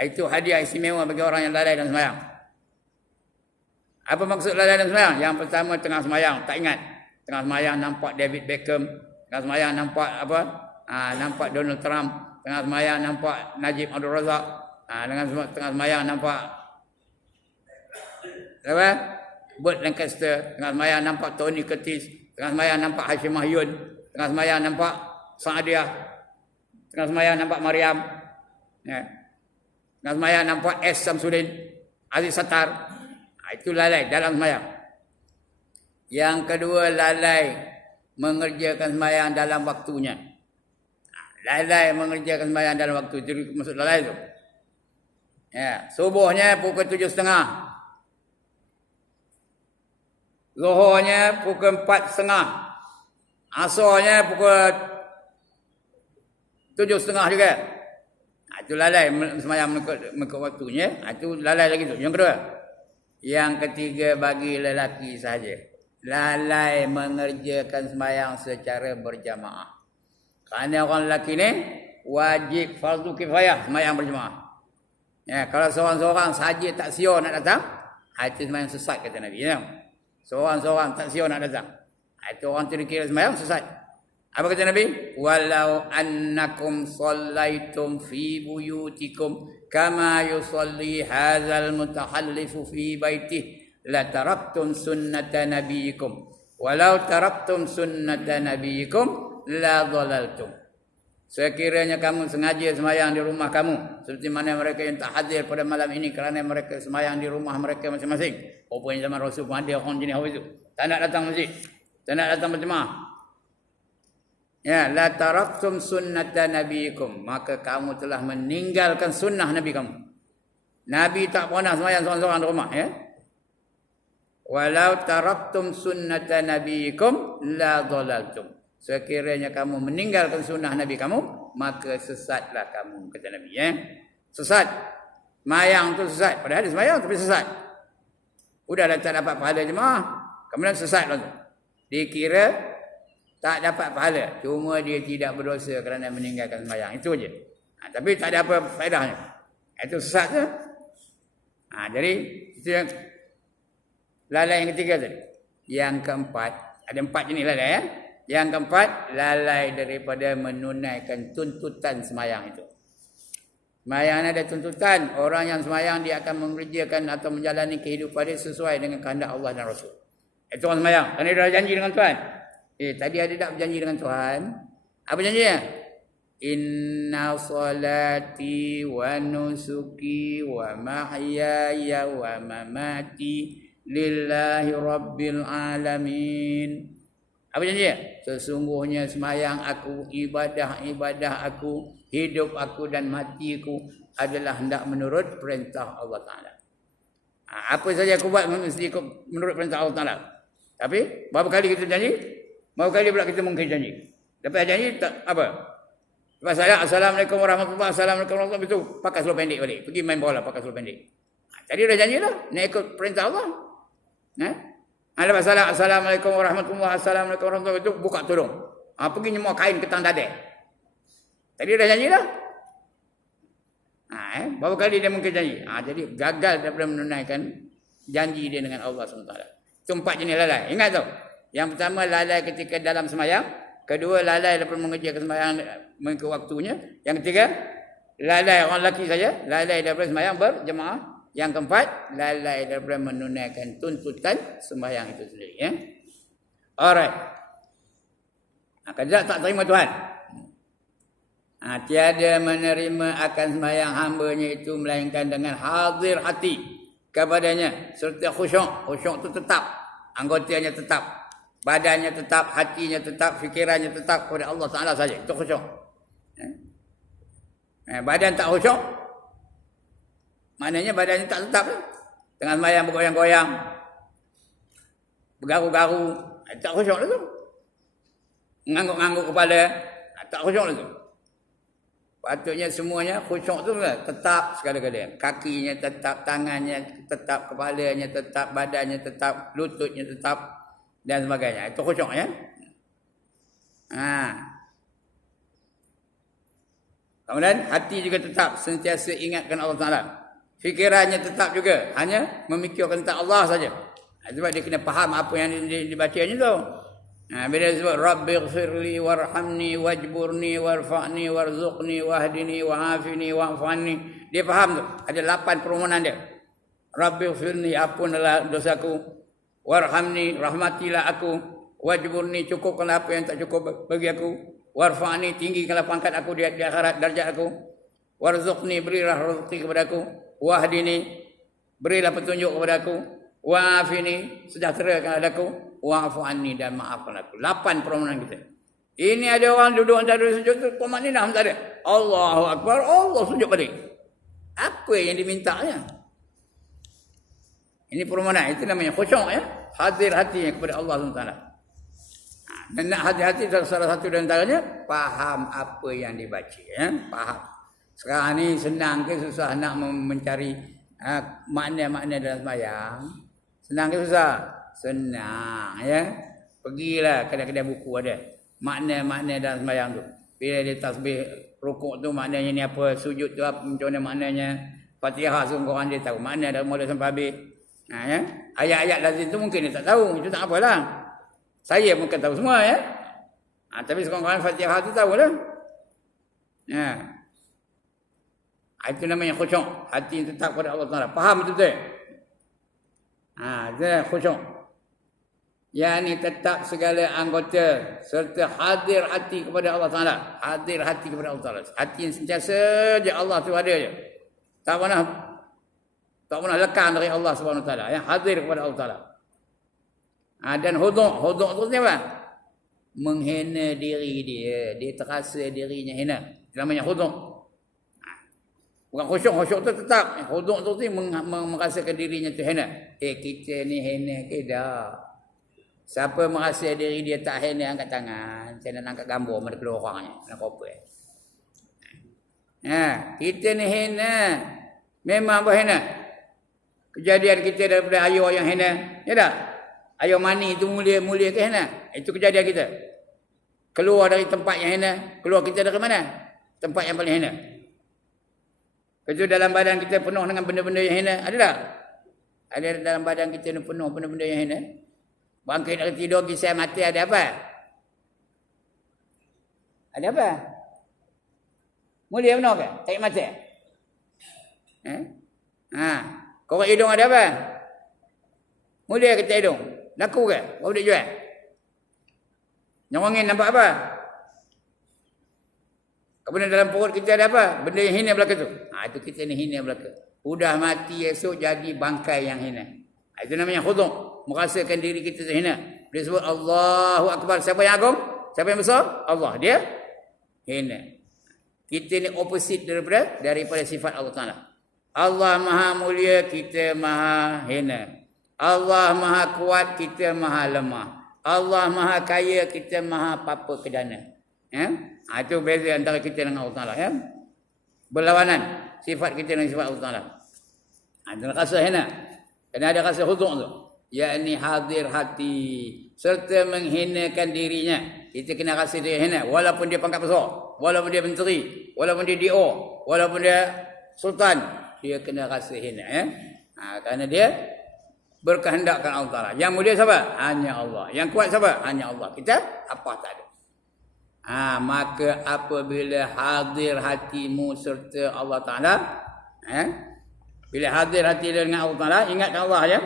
Itu hadiah istimewa bagi orang yang lalai dalam sembahyang. Apa maksud lalai dalam sembahyang? Yang pertama tengah sembahyang tak ingat. Tengah sembahyang nampak David Beckham, tengah sembahyang nampak apa? Nampak Donald Trump, tengah sembahyang nampak Najib Abdul Razak, tengah sembahyang nampak apa? Burt Lancaster, tengah sembahyang nampak Tony Curtis, tengah sembahyang nampak Hashim Mahyun, tengah sembahyang nampak Saadiah, tengah sembahyang nampak Maryam, tengah sembahyang nampak S. Samsudin, Aziz Sattar. Itu lalai dalam sembahyang. Yang kedua, lalai mengerjakan sembahyang dalam waktunya. Lalai mengerjakan sembahyang dalam waktu. Itu maksud lalai itu. Ya, subuhnya pukul 7.30. Zuhurnya pukul 4.30. Asarnya pukul 7.30 juga. Itu lalai sembahyang mengikut waktunya. Itu lalai lagi tu. Yang kedua. Yang ketiga bagi lelaki sahaja. Lalai mengerjakan sembahyang secara berjamaah. Kerana orang lelaki ni wajib fardu kifayah sembahyang berjamaah. Ya, kalau seorang-seorang saja tak siur nak datang, itu sembahyang sesat kata Nabi. Ya. Seorang-seorang tak siur nak datang. Itu orang tu dikira sembahyang sesat. Apa kata Nabi? Walau annakum sallaitum fi buyutikum kama yusalli hadzal mutahallifu fi baitihi la taraktum sunnata nabiyikum. Walau taraktum sunnata nabiyikum la dhalaltum. Sekiranya kamu sengaja semayang di rumah kamu, seperti mana mereka yang tak hadir pada malam ini kerana mereka semayang di rumah mereka masing-masing. Rupanya zaman Rasul pun ada orang jenis itu. Tak nak datang masjid, tak nak datang berjemaah. Ya, la taraktum sunnata nabiyikum, maka kamu telah meninggalkan sunnah Nabi kamu. Nabi tak pernah semayang seorang-seorang di rumah, ya. Walau taraktum sunnata nabiyikum la dhalaltum. Sekiranya kamu meninggalkan sunnah Nabi kamu, maka sesatlah kamu, kata Nabi. Ya? Sesat. Semayang tu sesat. Padahal dia semayang tapi sesat. Udahlah tak dapat pahala jemaah. Kemudian sesat lah tu. Dikira tak dapat pahala. Cuma dia tidak berdosa kerana meninggalkan semayang. Itu aja. Tapi tak ada apa faedahnya. Itu sesat je. Jadi, itu yang lalai yang ketiga tadi. Yang keempat. Ada 4 jenis lalai ya. Yang keempat, lalai daripada menunaikan tuntutan semayang itu. Semayang ada tuntutan. Orang yang semayang dia akan mengerjakan atau menjalani kehidupan dia sesuai dengan kehendak Allah dan Rasul. Itu orang semayang. Kerana dia dah janji dengan Tuhan. Tadi ada tak berjanji dengan Tuhan? Apa janjinya? Inna salati wa nusuki wa mahyaya wa mamati lillahi rabbil alamin. Apa janji? Sesungguhnya semayang aku, ibadah-ibadah aku, hidup aku dan matiku adalah hendak menurut perintah Allah Ta'ala. Apa saja aku buat mesti menurut perintah Allah Ta'ala. Tapi berapa kali kita janji? Berapa kali pula kita mungkin janji? Dapat janji tak apa? Lepas saya Assalamualaikum warahmatullahi wabarakatuh. Assalamualaikum warahmatullahi wabarakatuh. Pakai seluar pendek balik. Pergi main bola pakai seluar pendek. Tadi dah janji dah. Nak ikut perintah Allah. Lepas Assalamualaikum warahmatullahi wabarakatuh. Itu buka tudung. Pergi nyemua kain ketang dadek. Tadi dah janji dah. Berapa kali dia mungkin janji? Jadi gagal daripada menunaikan janji dia dengan Allah SWT. Itu 4 jenis lalai. Ingat tu. Yang pertama lalai ketika dalam semayang. Kedua lalai daripada mengerjakan semayang mengikut waktunya. Yang ketiga lalai orang lelaki saja. Lalai daripada semayang berjemaah. Yang keempat, lalai daripada menunaikan tuntutan sembahyang itu sendiri. Ya? Alright. Kalau tak terima Tuhan. Tiada menerima akan sembahyang hambanya itu melainkan dengan hadir hati kepadanya. Serta khusyuk. Khusyuk itu tetap. Anggotanya tetap. Badannya tetap. Hatinya tetap. Fikirannya tetap kepada Allah Ta'ala saja. Itu khusyuk. Badan tak khusyuk. Maknanya badannya tak tetap. Tengah sembahyang bergoyang-goyang. Bergaru-garu. Tak khusyuk lah tu. Ngangguk-ngangguk kepala. Tak khusyuk lah tu. Patutnya semuanya khusyuk tu tetap segala-galanya. Kakinya tetap, tangannya tetap, kepalanya tetap, badannya tetap, lututnya tetap dan sebagainya. Itu khusyuk ya. Kemudian hati juga tetap sentiasa ingatkan Allah Ta'ala. Fikirannya tetap juga. Hanya memikirkan tentang Allah saja. Sebab dia kena faham apa yang dibacanya tu. Bila dia sebut Rabbighfirli warhamni wajburni warfa'ni warzuqni wahdini wa'afini wa'afani. Dia faham tu. Ada 8 permohonan dia. Rabbighfirli, apunlah dosaku. Warhamni, rahmatilah aku. Wajburni, cukupkanlah apa yang tak cukup bagi aku. Warfa'ni, tinggikanlah pangkat aku di akhirat darjat aku. Warzuqni, berilah rezeki kepada aku. Wahdini, berilah petunjuk kepada aku. Wa'afini, sejahterakan aku. Wa'afu anni, dan maafkan aku. 8 permohonan kita. Ini ada orang duduk antara sujud tu, pemakninah tak ada. Allahu Akbar, Allah sujud balik. Apa yang dimintanya? Ini permohonan, itu namanya khusyuk ya. Hadir hatinya kepada Allah SWT. Dan nak hati-hati salah satu di antaranya, faham apa yang dibaca. Ya? Faham. Sekarang ni senang ke susah nak mencari makna-makna dalam sembahyang? Senang ke susah? Senang ya. Pergilah kedai-kedai buku ada. Makna-makna dalam sembahyang tu. Bila dia tasbih rukuk tu maknanya ni apa, sujud tu apa, macam mana maknanya, Fatihah semua orang dia tahu makna dari mula sampai habis. Ya. Ayat-ayat lazim tu mungkin dia tak tahu. Itu tak apalah. Saya mungkin tahu semua ya. Tapi sekurang-kurangnya Fatihah tu tahulah. Ya. Itu namanya khusyuk. Hati yang tetap kepada Allah Taala. Faham betul-betul? Itu khusyuk. Yang tetap segala anggota serta hadir hati kepada Allah Taala. Hadir hati kepada Allah Taala. Hati yang sentiasa je Allah tu ada je. Tak pernah lekang dari Allah Subhanahu Taala. Yang hadir kepada Allah Taala. Dan huduk tu apa? Menghina diri dia. Dia terasa dirinya hina. Itu namanya huduk. Bukan khusyuk tu tetap. Huduk tu merasakan dirinya tu hina. Kita ni hina ke dah. Siapa merasa diri dia tak hina, angkat tangan. Saya nak angkat gambar mana keluar orangnya. Nak apa kita ni hina. Memang berhina. Kejadian kita daripada ayah yang hina. Ya tak? Ayah mani itu mulia ke hina? Itu kejadian kita. Keluar dari tempat yang hina. Keluar kita dari mana? Tempat yang paling hina. Itu dalam badan kita penuh dengan benda-benda yang hina. Ada tak? Ada dalam badan kita ni penuh benda-benda yang hina. Bangkit dari tidur, kisah mati ada apa? Ada apa? Mulia benar ke? Tak mati? Korek hidung ada apa? Mulia ke tak hidung? Laku ke? Baru dia jual? Nyawangin nampak apa? Kemudian dalam perut kita ada apa? Benda yang hina belaka tu. Itu kita ni hina belaka. Udah mati esok jadi bangkai yang hina. Itu namanya khuduk. Merasakan diri kita tu hina. Dia sebut Allahu Akbar. Siapa yang agung? Siapa yang besar? Allah. Dia hina. Kita ni opposite daripada sifat Allah Ta'ala. Allah maha mulia, kita maha hina. Allah maha kuat, kita maha lemah. Allah maha kaya, kita maha papa kedana. Itu beza antara kita dengan Allah Ta'ala. Berlawanan sifat kita dengan sifat Allah Ta'ala. Itu rasa hina. Kena ada rasa huduk tu. Yakni hadir hati. Serta menghinakan dirinya. Kita kena rasa dia hina. Walaupun dia pangkat besar. Walaupun dia menteri. Walaupun dia DO. Walaupun dia sultan. Dia kena rasa hina. Kerana dia berkehendakkan Allah Ta'ala. Yang mulia siapa? Hanya Allah. Yang kuat siapa? Hanya Allah. Kita apa tak ada. Maka apabila hadir hatimu serta Allah Ta'ala. Bila hadir hati dengan Allah Ta'ala. Ingatkan Allah ya.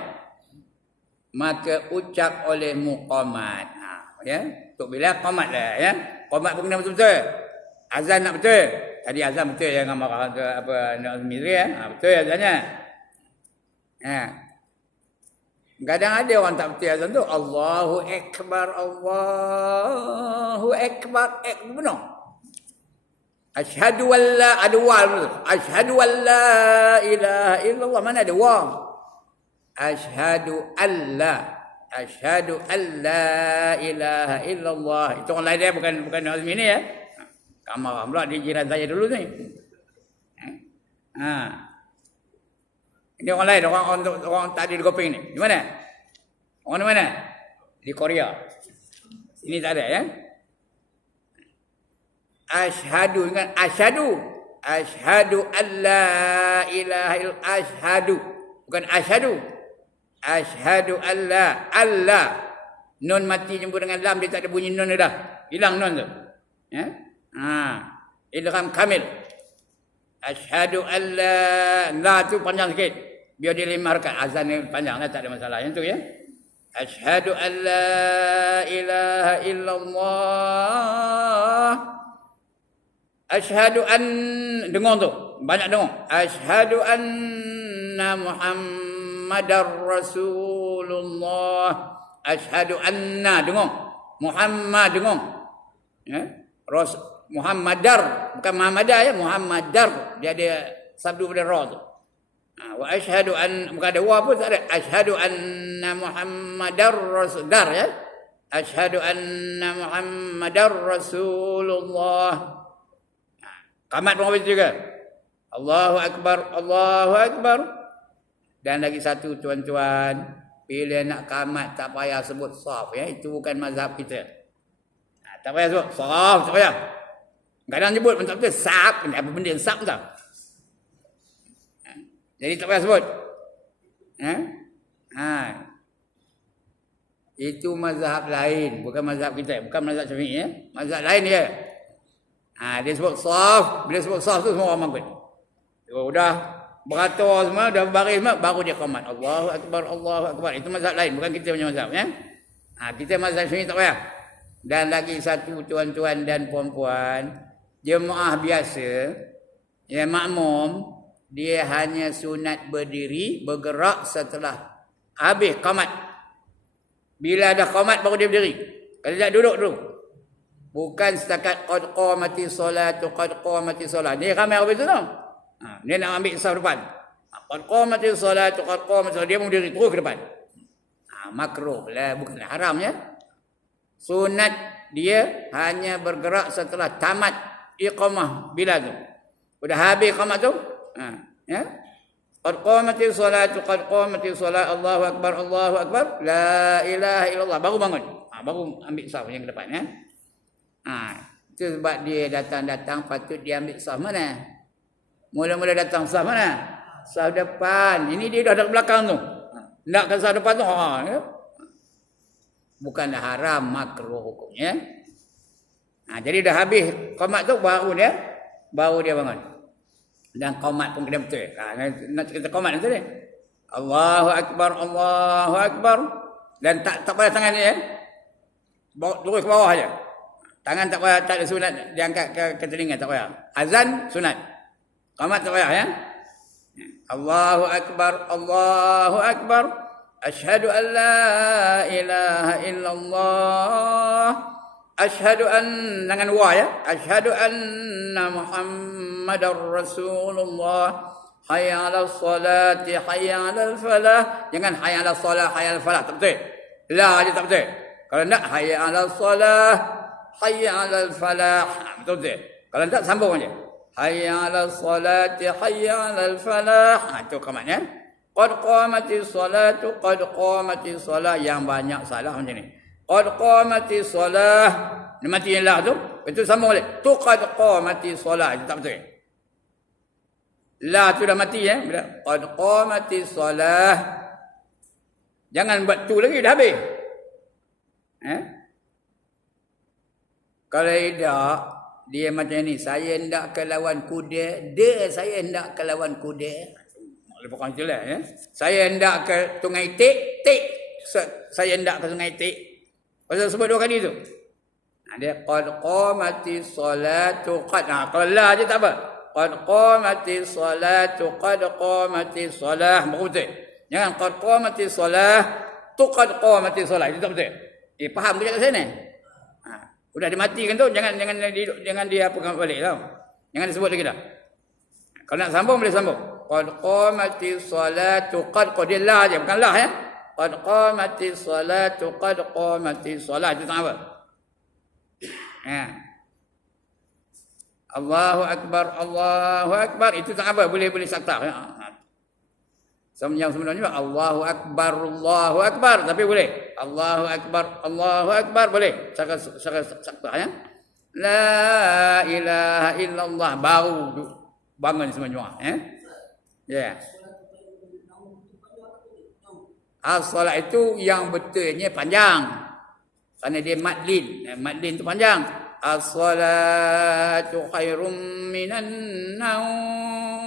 Maka ucap olehmu qamat. Untuk bila qamat dah ya. Qamat pun kena betul-betul. Azan nak betul. Tadi azan betul jangan marah ke apa nak miri betul azannya. Kadang ada orang tak betul azan tu. Allahu Akbar, Allahu Akbar. Benar. Asyhadu an la ada wa betul. Asyhadu an la ilaha illallah. Mana ada wa? Asyhadu an la ilaha illallah. Itu orang lain dia bukan Azmi ni ya. Kamar pula di jiran saya dulu ni. Ini orang lain, orang tak ada di Gopeng ni. Di mana? Orang di mana? Di Korea. Ini tak ada ya. Asyhadu dengan asyhadu. Asyhadu an la ilaha illallah. Asyhadu. Bukan asyhadu. Asyhadu an la. Allah. Nun mati jumpa dengan lam, dia tak ada bunyi nun dah. Hilang nun tu. Ya. Ilham kamil. Asyhadu an la tu panjang sikit. Biar dia 5 harakat. Azan ni panjang lah, tak ada masalah. Yang tu ya. Asyhadu an la ilaha illallah. Asyhadu an dengar tu. Banyak dengar. Asyhadu anna Muhammadar Rasulullah. Asyhadu anna dengar. Muhammad dengar. Ya. Muhammadar, bukan Muhammadar ya, Muhammadar. Dia ada sabdu pada ra tu. Wa asyhadu an, bukan ada wa pun tak ada. Asyhadu anna Muhammadar Rasulullah ya. Asyhadu anna Muhammadar Rasulullah. Qamat pun habis juga. Allahu Akbar, Allahu Akbar. Dan lagi satu tuan-tuan, bila nak qamat tak payah sebut saf ya, itu bukan mazhab kita. Tak payah sebut saf, tak payah. Kadang nyebut pun tak betul. Sab. Apa benda yang sab tau? Jadi tak payah sebut. Itu mazhab lain, bukan mazhab kita, bukan mazhab Syafi'i ya. Mazhab lain dia. Dia sebut saf, bila sebut saf tu semua orang mangkut. Udah beratur semua, dah baris semua, baru dia qamat. Allahu akbar, Allahu akbar. Itu mazhab lain, bukan kita punya mazhab ya. Kita mazhab Syafi'i tak payah. Dan lagi satu tuan-tuan dan puan-puan, jemaah biasa, yang makmum, dia hanya sunat berdiri, bergerak setelah habis qamat. Bila ada qamat baru dia berdiri. Kalau tak duduk dulu. Bukan setakat qad qamati solatu, qad qamati solat. Dia ramai habis tu tau. Dia nak ambil saf depan. Qad qamati solatu, qad qamati solat. Dia berdiri terus ke depan. Makruh lah, bukan haram ya. Sunat dia hanya bergerak setelah tamat iqamah bila tu. Sudah habis qamat tu, ya. Qad qamati solatu, qad qamati solat, Allahu akbar, Allahu akbar, la ilaha illallah, baru bangun. Baru ambil saf yang ke depan ya. Itu sebab dia datang-datang patut dia ambil saf mana? Mula-mula datang saf mana? Saf depan. Ini dia dah dekat belakang tu. Nak ke saf depan tu, ya. Bukanlah haram, makruh hukumnya. Jadi dah habis qamat tu baru dia bangun. Dan qamat pun kena betul. Nak kita qamat nanti ni. Allahu akbar, Allahu akbar. Dan tak payah tangan ni ya. Turun ke bawah aja. Tangan tak payah, tak ada sunat diangkat ke telinga, tak payah. Azan sunat. Qamat tak payah ya. Allahu akbar, Allahu akbar. Asyhadu an la ilaha illallah. Asyhadu an, dengan wa ya. Asyhadu anna Muhammadar Rasulullah. Hayya 'alas salati, hayya 'alal falah. Jangan hayya 'alas salah, hayya 'alal falah. Tak betul. La aja tak betul. Kalau nak hayya 'alas salah, hayya 'alal falah. Betul. Kalau tak sambung aja. Hayya 'alas salati, hayya 'alal falah. Itu qamatnya. Qad qamatis salatu, qad qamatis salah. Yang banyak salah macam ni. Qad qamatis salah. Ni mati lah tu. Itu sambung balik. Tu qad qamatis salah. Itu tak betul. La tu dah mati ya. Qad qamatis salah. Jangan buat tu lagi, dah habis. Kalau tidak, dia macam ni. Saya hendak ke lawan kuda. Saya hendak ke lawan kuda. Bukan itulah ya. Saya hendak ke Sungai Tik. Saya hendak ke Sungai Tik. Pasal sebut dua kali tu. Dia qad qamatis salatu qad. Kalau la je tak apa. Qad qamatis salatu, qad qamatis salah. Betul. Jangan qad qamatis salah, tu qad qamatis salah. Itu tak betul. Faham ke kat sana? Udah dimatikan tu, jangan dia apakan balik tau. Jangan disebut lagi dah. Kalau nak sambung boleh sambung. Qad qamatis salatu, qad qadillah je, bukan lah ya. Qad qamatis salatu, qad qamatis salah. Itu tak apa. Allahu akbar, Allahu akbar. Itu tak apa, boleh sakta. Yang sebenarnya Allahu akbar, Allahu akbar, tapi boleh. Allahu akbar, Allahu akbar boleh. Sakta ya. La ilaha illallah, baru bangun semua ya. Ya. As-salat itu yang betulnya panjang. Kerana dia madlin. Madlin itu panjang. As-salatu khairum minan naum.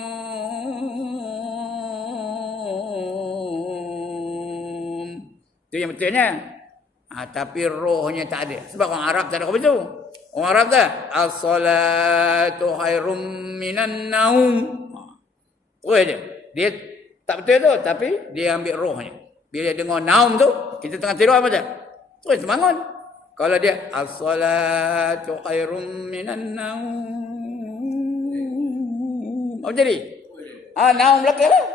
Itu yang betulnya. Tapi rohnya tak ada. Sebab orang Arab tak ada apa itu. Orang Arab tak. As-salatu khairum minan naum. Terus dia. Dia tak betul tu. Tapi dia ambil rohnya. Bila dia dengar naum tu. Kita tengah tidur apa je? Terus bangun. Kalau dia as-salatu khairum minan naum. Apa jadi? Naum belakang lah.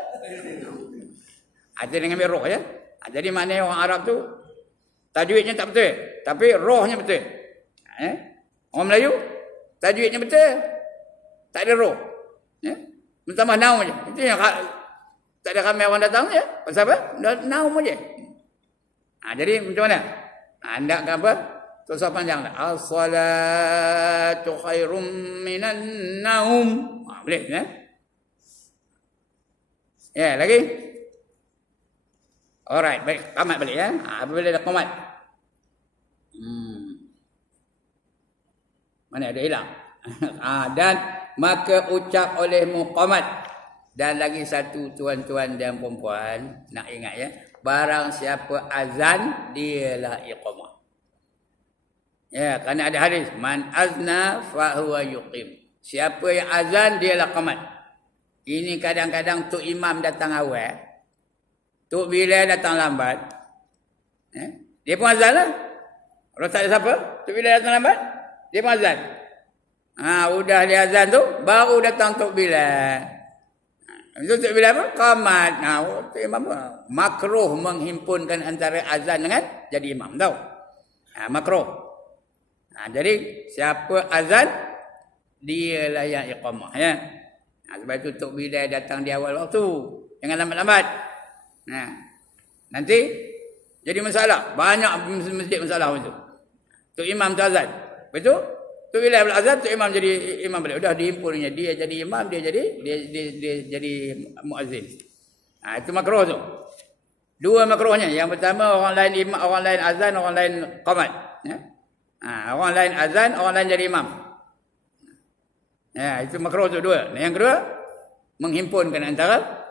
Dia dengan ambil roh ya. Jadi maknanya orang Arab tu tajwidnya tak betul, tapi rohnya betul. Orang Melayu tajwidnya betul, tak ada roh. Mentambah naum aja. Itu yang tak ada ramai orang datang ya. Pasal apa? Naum aja. Jadi macam mana? Anda kan apa? Tulisan panjang dah. As-salatu khairum minan naum. Boleh ya? Ya, lagi. Alright, baik. Qamat balik ya. Apabila dah qamat. Mana ada hilang. Dan maka ucap olehmu qamat. Dan lagi satu tuan-tuan dan perempuan, nak ingat ya, barang siapa azan dialah iqamah. Ya, kerana ada hadis, man azna fa huwa yuqim. Siapa yang azan dialah qamat. Ini kadang-kadang tok imam datang awal, tok Bilal datang lambat. Dia pun azan lah. Kalau tak ada siapa, tok Bilal datang lambat, dia pun azan. Udah dia azan tu, baru datang tok Bilal. Itu tok Bilal apa? Qamat. Tok imam apa? Makruh menghimpunkan antara azan dengan jadi imam, tahu? Makruh. Jadi siapa azan dialah yang iqamah ya. Sebab itu tok Bilal datang di awal waktu, jangan lambat-lambat. Nanti jadi masalah, banyak masjid masalah itu. Tok imam tu azan. Betul? Tok Bilal azan, tok imam jadi imam balik. Sudah dihimpunnya, dia jadi imam, dia jadi muazzin. Itu makruh tu. Dua makruhnya. Yang pertama orang lain imam, orang lain azan, orang lain qamat, ya. Orang lain azan, orang lain jadi imam. Ya, itu makruh tu dua. Yang kedua, menghimpunkan antara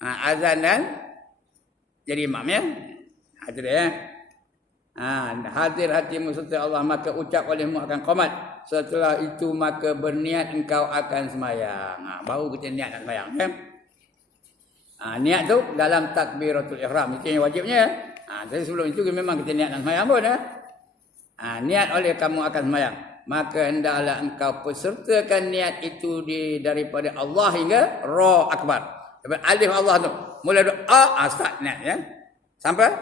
azan dan jadi imam ya. Itu dia ya. Hadir hatimu serta Allah, maka ucap olehmu akan qamat. Setelah itu maka berniat engkau akan sembahyang. Baru kita niat nak sembahyang ya. Niat tu dalam takbiratul ihram, itu yang wajibnya ya. Jadi sebelum itu memang kita niat nak sembahyang pun ya. Niat oleh kamu akan sembahyang, maka hendaklah engkau pesertakan niat itu daripada Allah hingga Ra akbar. Daripada alif Allah tu, mula doa start niat ya. Sampai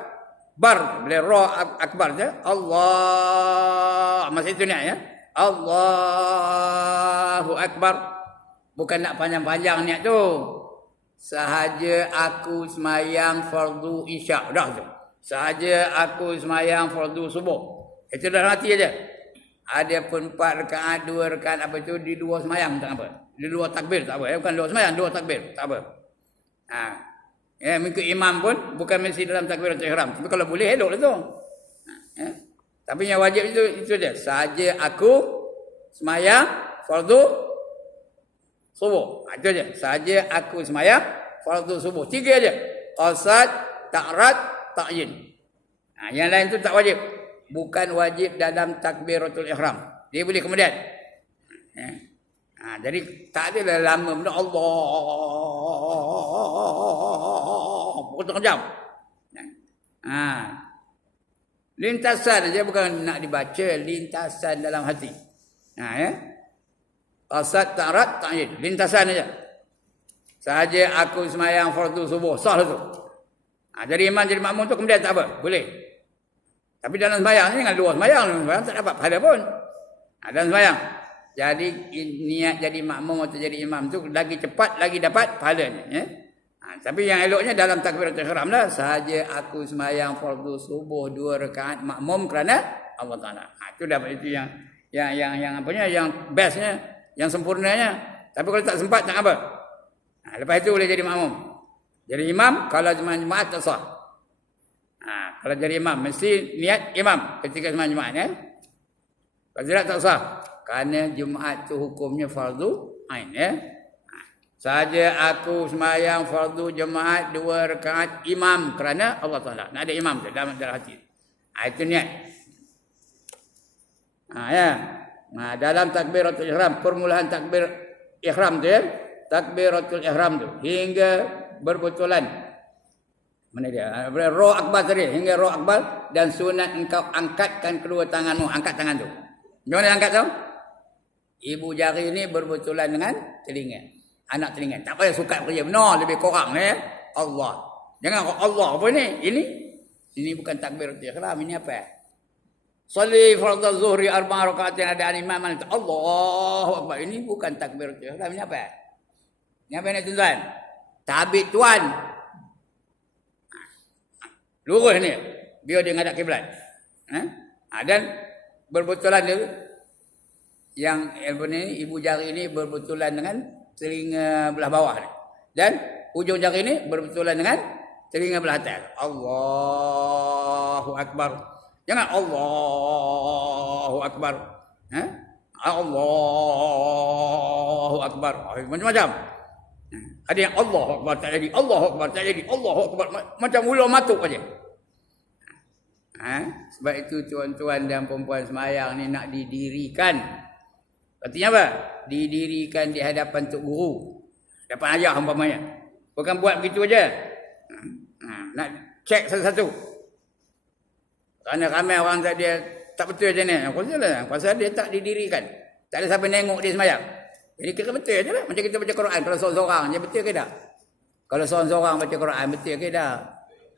bar bila Ra akbar je, Allah, masih itu niat ya. Allahu akbar. Bukan nak panjang-panjang niat tu. Sahaja aku sembahyang fardu isyak, dah tu. Sahaja aku sembahyang fardu subuh. Itu dalam hati aja. Ada pun 4 rakaat, 2 rakaat apa itu di luar sembahyang tak apa. Di luar takbir tak apa. Bukan luar sembahyang, luar takbir tak apa. Ya, mengikut imam pun bukan mesti dalam takbiratul ihram. Tapi kalau boleh eloklah tu. Tapi yang wajib itu dia. Sahaja aku sembahyang fardu subuh. Itu aja. Sahaja aku sembahyang fardu subuh. 3 aja. Qasad, ta'rad, ta'yin. Yang lain tu tak wajib. Bukan wajib dalam takbiratul ihram. Dia boleh kemudian. Jadi tak ada lama benda Allah potong jam. Lintasan aja, bukan nak dibaca, lintasan dalam hati. Ya. Qasad, ta'rad, ta'yin. Lintasan aja. Sahaja aku sembahyang fardu subuh, sah tu. Jadi imam jadi makmum tu kemudian tak apa, boleh. Tapi dalam sembahyang ni, jangan luar sembahyang. Sembahyang tak dapat pahala pun. Dalam sembahyang. Jadi niat jadi makmum atau jadi imam tu lagi cepat, lagi dapat pahalanya. Ya? Tapi yang eloknya dalam takbiratul ihram lah. Sahaja aku sembahyang fardu subuh 2 rakaat makmum kerana Allah Ta'ala. Itu dapat, itu yang apanya, yang bestnya, yang sempurnanya. Tapi kalau tak sempat tak apa. Lepas itu boleh jadi makmum. Jadi imam kalau jemaah tak sah. Kalau jadi imam, mesti niat imam ketika sembahyang Jumaat ya. Kalau tidak tak sah. Kerana Jumaat tu hukumnya fardu ain ya. Saja aku sembahyang fardu Jumaat 2 rakaat imam kerana Allah Ta'ala. Nak ada imam tu dalam hati. Itu niat. Ya. Dalam takbiratul ihram, permulaan takbir ihram tu ya. Takbiratul ihram tu hingga berbetulan. Mana dia? Ra akbar tadi, hingga Ra akbar, dan sunat engkau angkatkan kedua tanganmu, angkat tangan tu. Gimana angkat tu? Ibu jari ni berbetulan dengan telinga. Anak telinga. Tak payah sukat kerja benar, lebih kurang ya. Allah. Jangan Allah apa ni? Ini bukan takbiratul ihram, ini apa? Salli fardhu zuhri 4 rakaat yang ada imam mana? Allahu akbar. Ini bukan takbiratul ihram, ini apa? Ini apa ni tuan? Tabik tuan. Lurus ni, biar dia ngadap kiblat. Dan berbetulan dia, yang ibu jari ini berbetulan dengan telinga belah bawah ni. Dan ujung jari ni berbetulan dengan telinga belah atas. Allahu Akbar. Jangan Allahu Akbar. Allahu Akbar. Macam-macam. Ada yang Allahu Akbar tak jadi, Allahu Akbar tak jadi, Allahu Akbar macam ular matuk aja. Sebab itu tuan-tuan dan perempuan semayang ni nak didirikan. Artinya apa? Didirikan di hadapan tok guru. Dapat ajar umpamanya. Bukan buat begitu aja. Nak cek satu-satu. Kerana ramai orang tak dia tak betul macam ni. Pasal dia tak didirikan. Tak ada siapa nengok dia semayang. Jadi kira betul je lah. Macam kita baca Quran. Kalau seorang-seorang je betul ke tak? Kalau seorang-seorang baca Quran betul ke tak?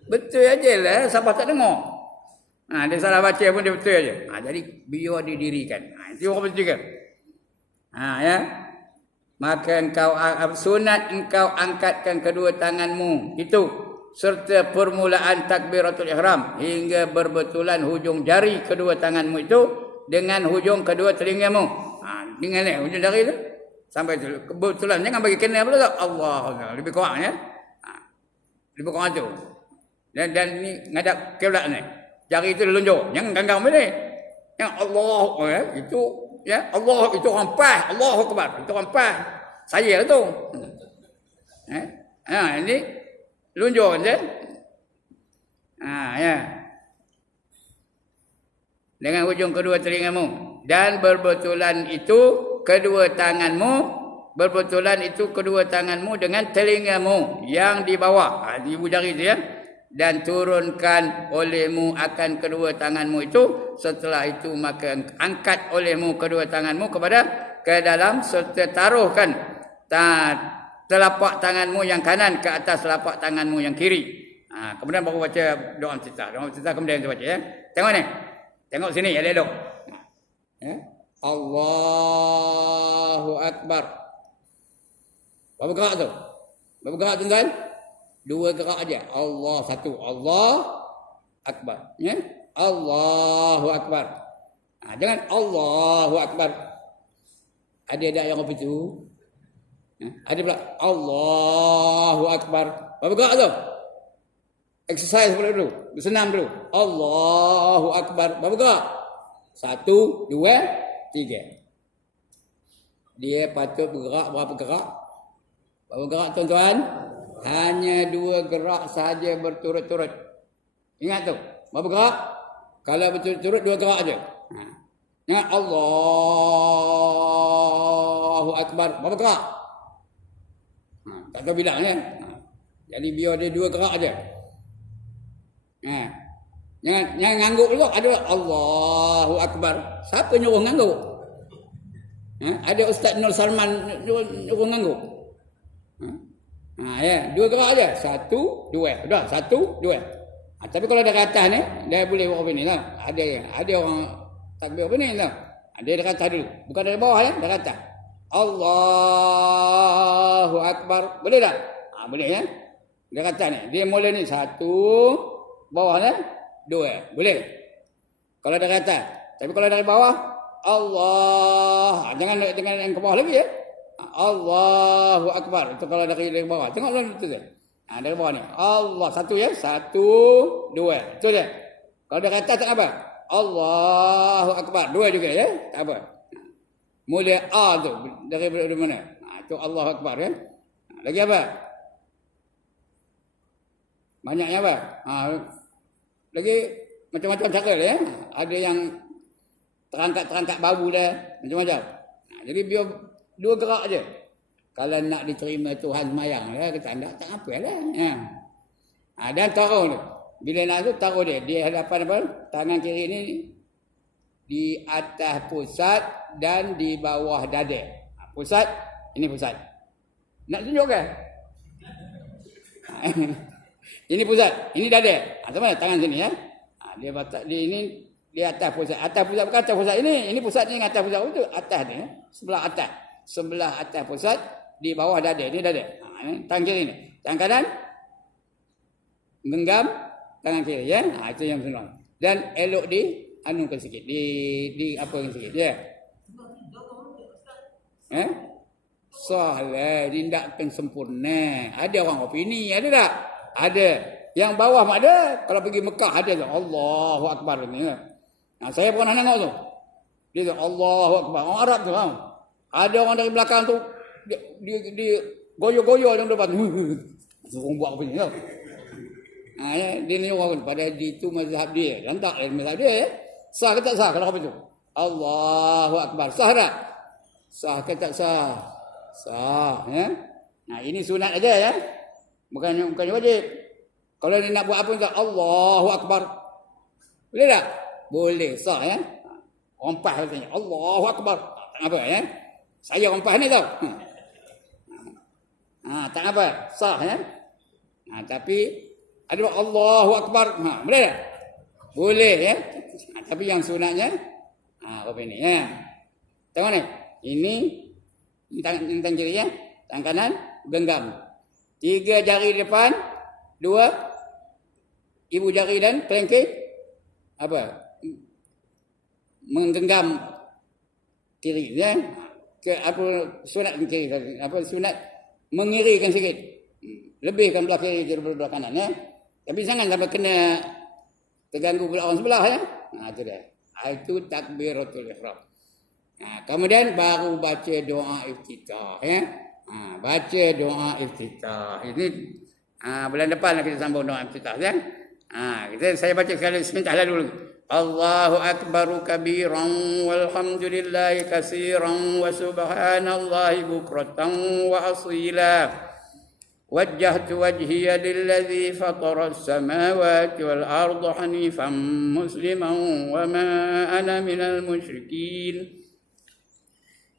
Betul aja lah. Siapa tak dengar. Dia salah baca pun dia betul aja. Jadi biar didirikan. Itu orang bertiga. Ya. Maka engkau sunat engkau angkatkan kedua tanganmu. Itu. Serta permulaan takbiratul ihram. Hingga berbetulan hujung jari kedua tanganmu itu. Dengan hujung kedua telingamu. Dengan ni hujung jari tu. Sampai kebetulan. Jangan bagi kena pula tak. Allah. Lebih kurang ya. Lebih kurang tu. Dan ni ngadap kiblat ni. Jari itu dilunjuk. Jangan ganggang boleh. Yang Allah itu ya Allah itu orang pas. Allahu Akbar. Itu orang pas. Saya lah tu. Ini lunjuk je. Ya. Dengan hujung kedua telingamu dan berbetulan itu kedua tanganmu dengan telingamu yang di bawah. Ibu jari tu ya. Dan turunkan olehmu akan kedua tanganmu itu. Setelah itu maka angkat olehmu kedua tanganmu ke dalam serta taruhkan telapak tanganmu yang kanan ke atas telapak tanganmu yang kiri. Kemudian baru baca doa iftitah. Doa iftitah kemudian kita baca ya. Tengok ni. Tengok sini elok. Ya. Allahu Akbar. Berapa gerak tu? Berapa gerak tuan-tuan? 2 gerak aja. Allah satu. Allah Akbar. Ya? Allahu Akbar. Jangan Allahu Akbar. Ada yang apa itu? Ada pula Allahu Akbar. Berapa gerak tu? Exercise dulu. Bersenam dulu. Allahu Akbar. Berapa gerak? 1, 2, 3. Dia patut bergerak berapa gerak? Berapa gerak tuan-tuan? Hanya 2 gerak saja berturut-turut. Ingat tu. Berapa gerak? Kalau berturut-turut 2 gerak aja. Ingat Allahu Akbar. Berapa gerak? Tak tahu bilang kan? Jadi biar dia 2 gerak aja. Jangan ngangguk dulu. Ada Allahu Akbar. Siapa nyuruh ngangguk? Ada Ustaz Nur Salman nyuruh ngangguk? Ya, 2 gerak aja. 1, 2. Dah, 1, 2. Tapi kalau dari atas ni, dia boleh buat apa ni lah. Ada orang takbir apa ni lah. Dia dari atas dulu. Bukan dari bawah ya, dari atas. Allahu Akbar. Boleh tak? Boleh ya. Dari atas ni. Dia mula ni 1, bawah ni 2. Boleh. Kalau dari atas. Tapi kalau dari bawah, Allah. Jangan yang ke bawah lagi ya. Allahu Akbar. Itu kalau dari bawah. Tengok tu je. Dari bawah ni. Allah. 1 ya. 1, 2. Itu je. Kalau dari atas tak apa. Allahu Akbar. 2 juga ya. Tak apa. Mula A tu. Dari mana? Itu Allahu Akbar ya. Lagi apa? Banyaknya apa? Lagi macam-macam cara ya. Ada yang terangkat bau dia. Macam-macam. Jadi biar 2 gerak aja. Kalau nak diterima Tuhan semayang ya, kita tak apalah. Dan taruh tu. Bila nak tu taruh dia di hadapan apa? Tangan kiri ni di atas pusat dan di bawah dada. Pusat, ini pusat. Nak tunjuk ke? Ini pusat, ini dada. Sama tangan sini ya. Dia ini di atas pusat. Atas pusat bukan atas pusat ini pusat ni atas pusat itu atas ni ya. Sebelah atas. Sebelah atas pusat di bawah dada. Ini dada. Tangan kiri ni. Tangan kanan genggam tangan kiri ya. Itu yang senang. Dan elok anukan sikit. Di apa sikit ya. Sah lah, ini tak akan sempurna. Ada orang opini, ada tak? Ada. Yang bawah mak ada. Kalau pergi Mekah ada tu. Allahu Akbar ni. Nah, saya pernah tengok tu. Dia tu Allahu Akbar. Orang Arab tu. Ada orang dari belakang tu dia goyo-goyo dalam depan. Orang buat apa ni tau. Dia ni orang pada itu mazhab dia. Dan tak mazhab dia. Sah ke tak sah kalau apa tu? Allahu Akbar. Sah tak? Sah ke tak sah? Sah. Ya? Nah, ini sunat aja ya. Bukan wajib. Kalau dia nak buat apa tak? Allahu Akbar. Boleh tak? Boleh. Sah ya. Rompah katanya. Allahu Akbar. Tak apa ya. Saya rompah ni tau. Tak apa. Sah ya. Tapi ada Allahu Akbar. Boleh tak? Boleh ya. Tapi yang sunatnya apa ini ya. Tengok ni. Ini tangan kiri ya. Tangan kanan genggam. 3 jari depan, 2 ibu jari dan kelingking menggenggam kiri ya. Sunat kiri sunat mengirikan sikit. Lebihkan belah kiri daripada belah kanan ya. Tapi jangan sampai kena terganggu pula orang sebelah ya. Itu dia. Itu takbiratul ihram. Kemudian baru baca doa iftitah ya. Baca doa iftitah. Ini bulan depan kita sambung doa iftitah ya. Saya baca sekali sebentar dulu. Allahu akbaru kabiran walhamdulillahi katsiran wa subhanallahi bukratan wa asila. Wajjahtu wajhiya lilladzi fatara as-samawati wal arda hanifan musliman wa ma ana minal musyrikin.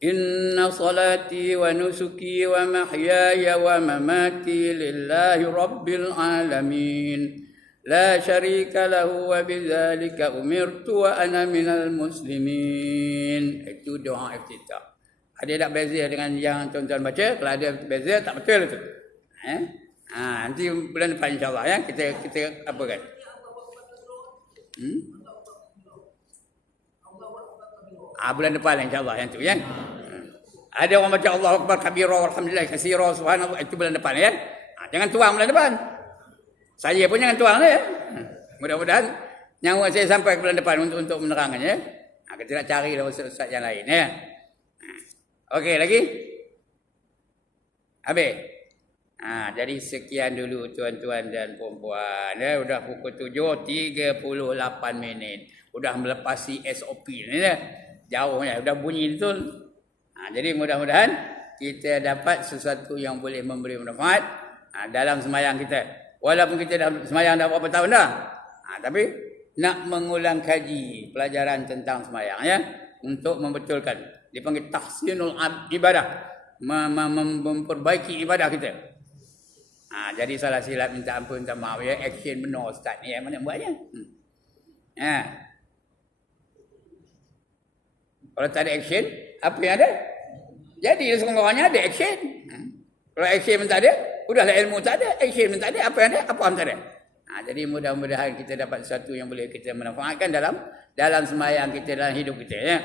Inna salati wa nusuki wa mahyaya wa mamati lillahi rabbil alamin. La syarika lahu wa bidzalika umirtu wa ana minal muslimin. Itu doa iftitah. Ada tak beza dengan yang tuan-tuan baca? Kalau ada beza tak betul itu. Nanti bulan depan insya-Allah ya kita apa kan? Bulan depan insya-Allah yang tu ya. Ada orang baca Allahu Akbar kabira walhamdulillah katsira subhanallah itu bulan depan ya. Jangan tuang bulan depan. Saya pun jangan tuang ya. Mudah-mudahan nyawa saya sampai ke bulan depan untuk menerangkannya. Kita nak cari ustaz yang lain ya. Okey lagi? Habis. Jadi sekian dulu tuan-tuan dan puan-puan. Sudah pukul 7.38 minit. Sudah melepasi SOP ni ya. Jauhnya sudah bunyi betul. Jadi mudah-mudahan kita dapat sesuatu yang boleh memberi manfaat dalam sembahyang kita. Walaupun kita dah sembahyang dah berapa tahun dah. Tapi nak mengulang kaji pelajaran tentang sembahyang ya. Untuk membetulkan. Dipanggil tahsinul ibadah. Memperbaiki ibadah kita. Jadi salah silap minta ampun, minta maaf ya. Action benar Ustaz ni. Mana buatnya? Kalau tak ada action, apa yang ada? Jadi sekurang-kurangnya ada action. Kalau action pun tak ada, udahlah ilmu tak ada. Action pun tak ada, apa yang ada? Apa yang tak ada? Jadi mudah-mudahan kita dapat sesuatu yang boleh kita manfaatkan dalam sembahyang kita, dalam hidup kita ya.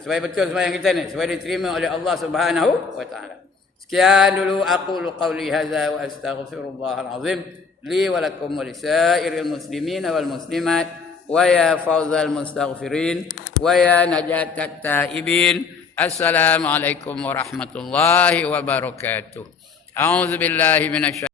Supaya betul sembahyang kita ni, supaya diterima oleh Allah Subhanahu wa taala. Sekian dulu aqulu qauli hadza wa astaghfirullahal azim li wa lakum wa lisairil muslimin wal muslimat wa ya fawzal mustaghfirin wa ya najatat taibin. Assalamualaikum warahmatullahi wabarakatuh. A'udzubillahi minasy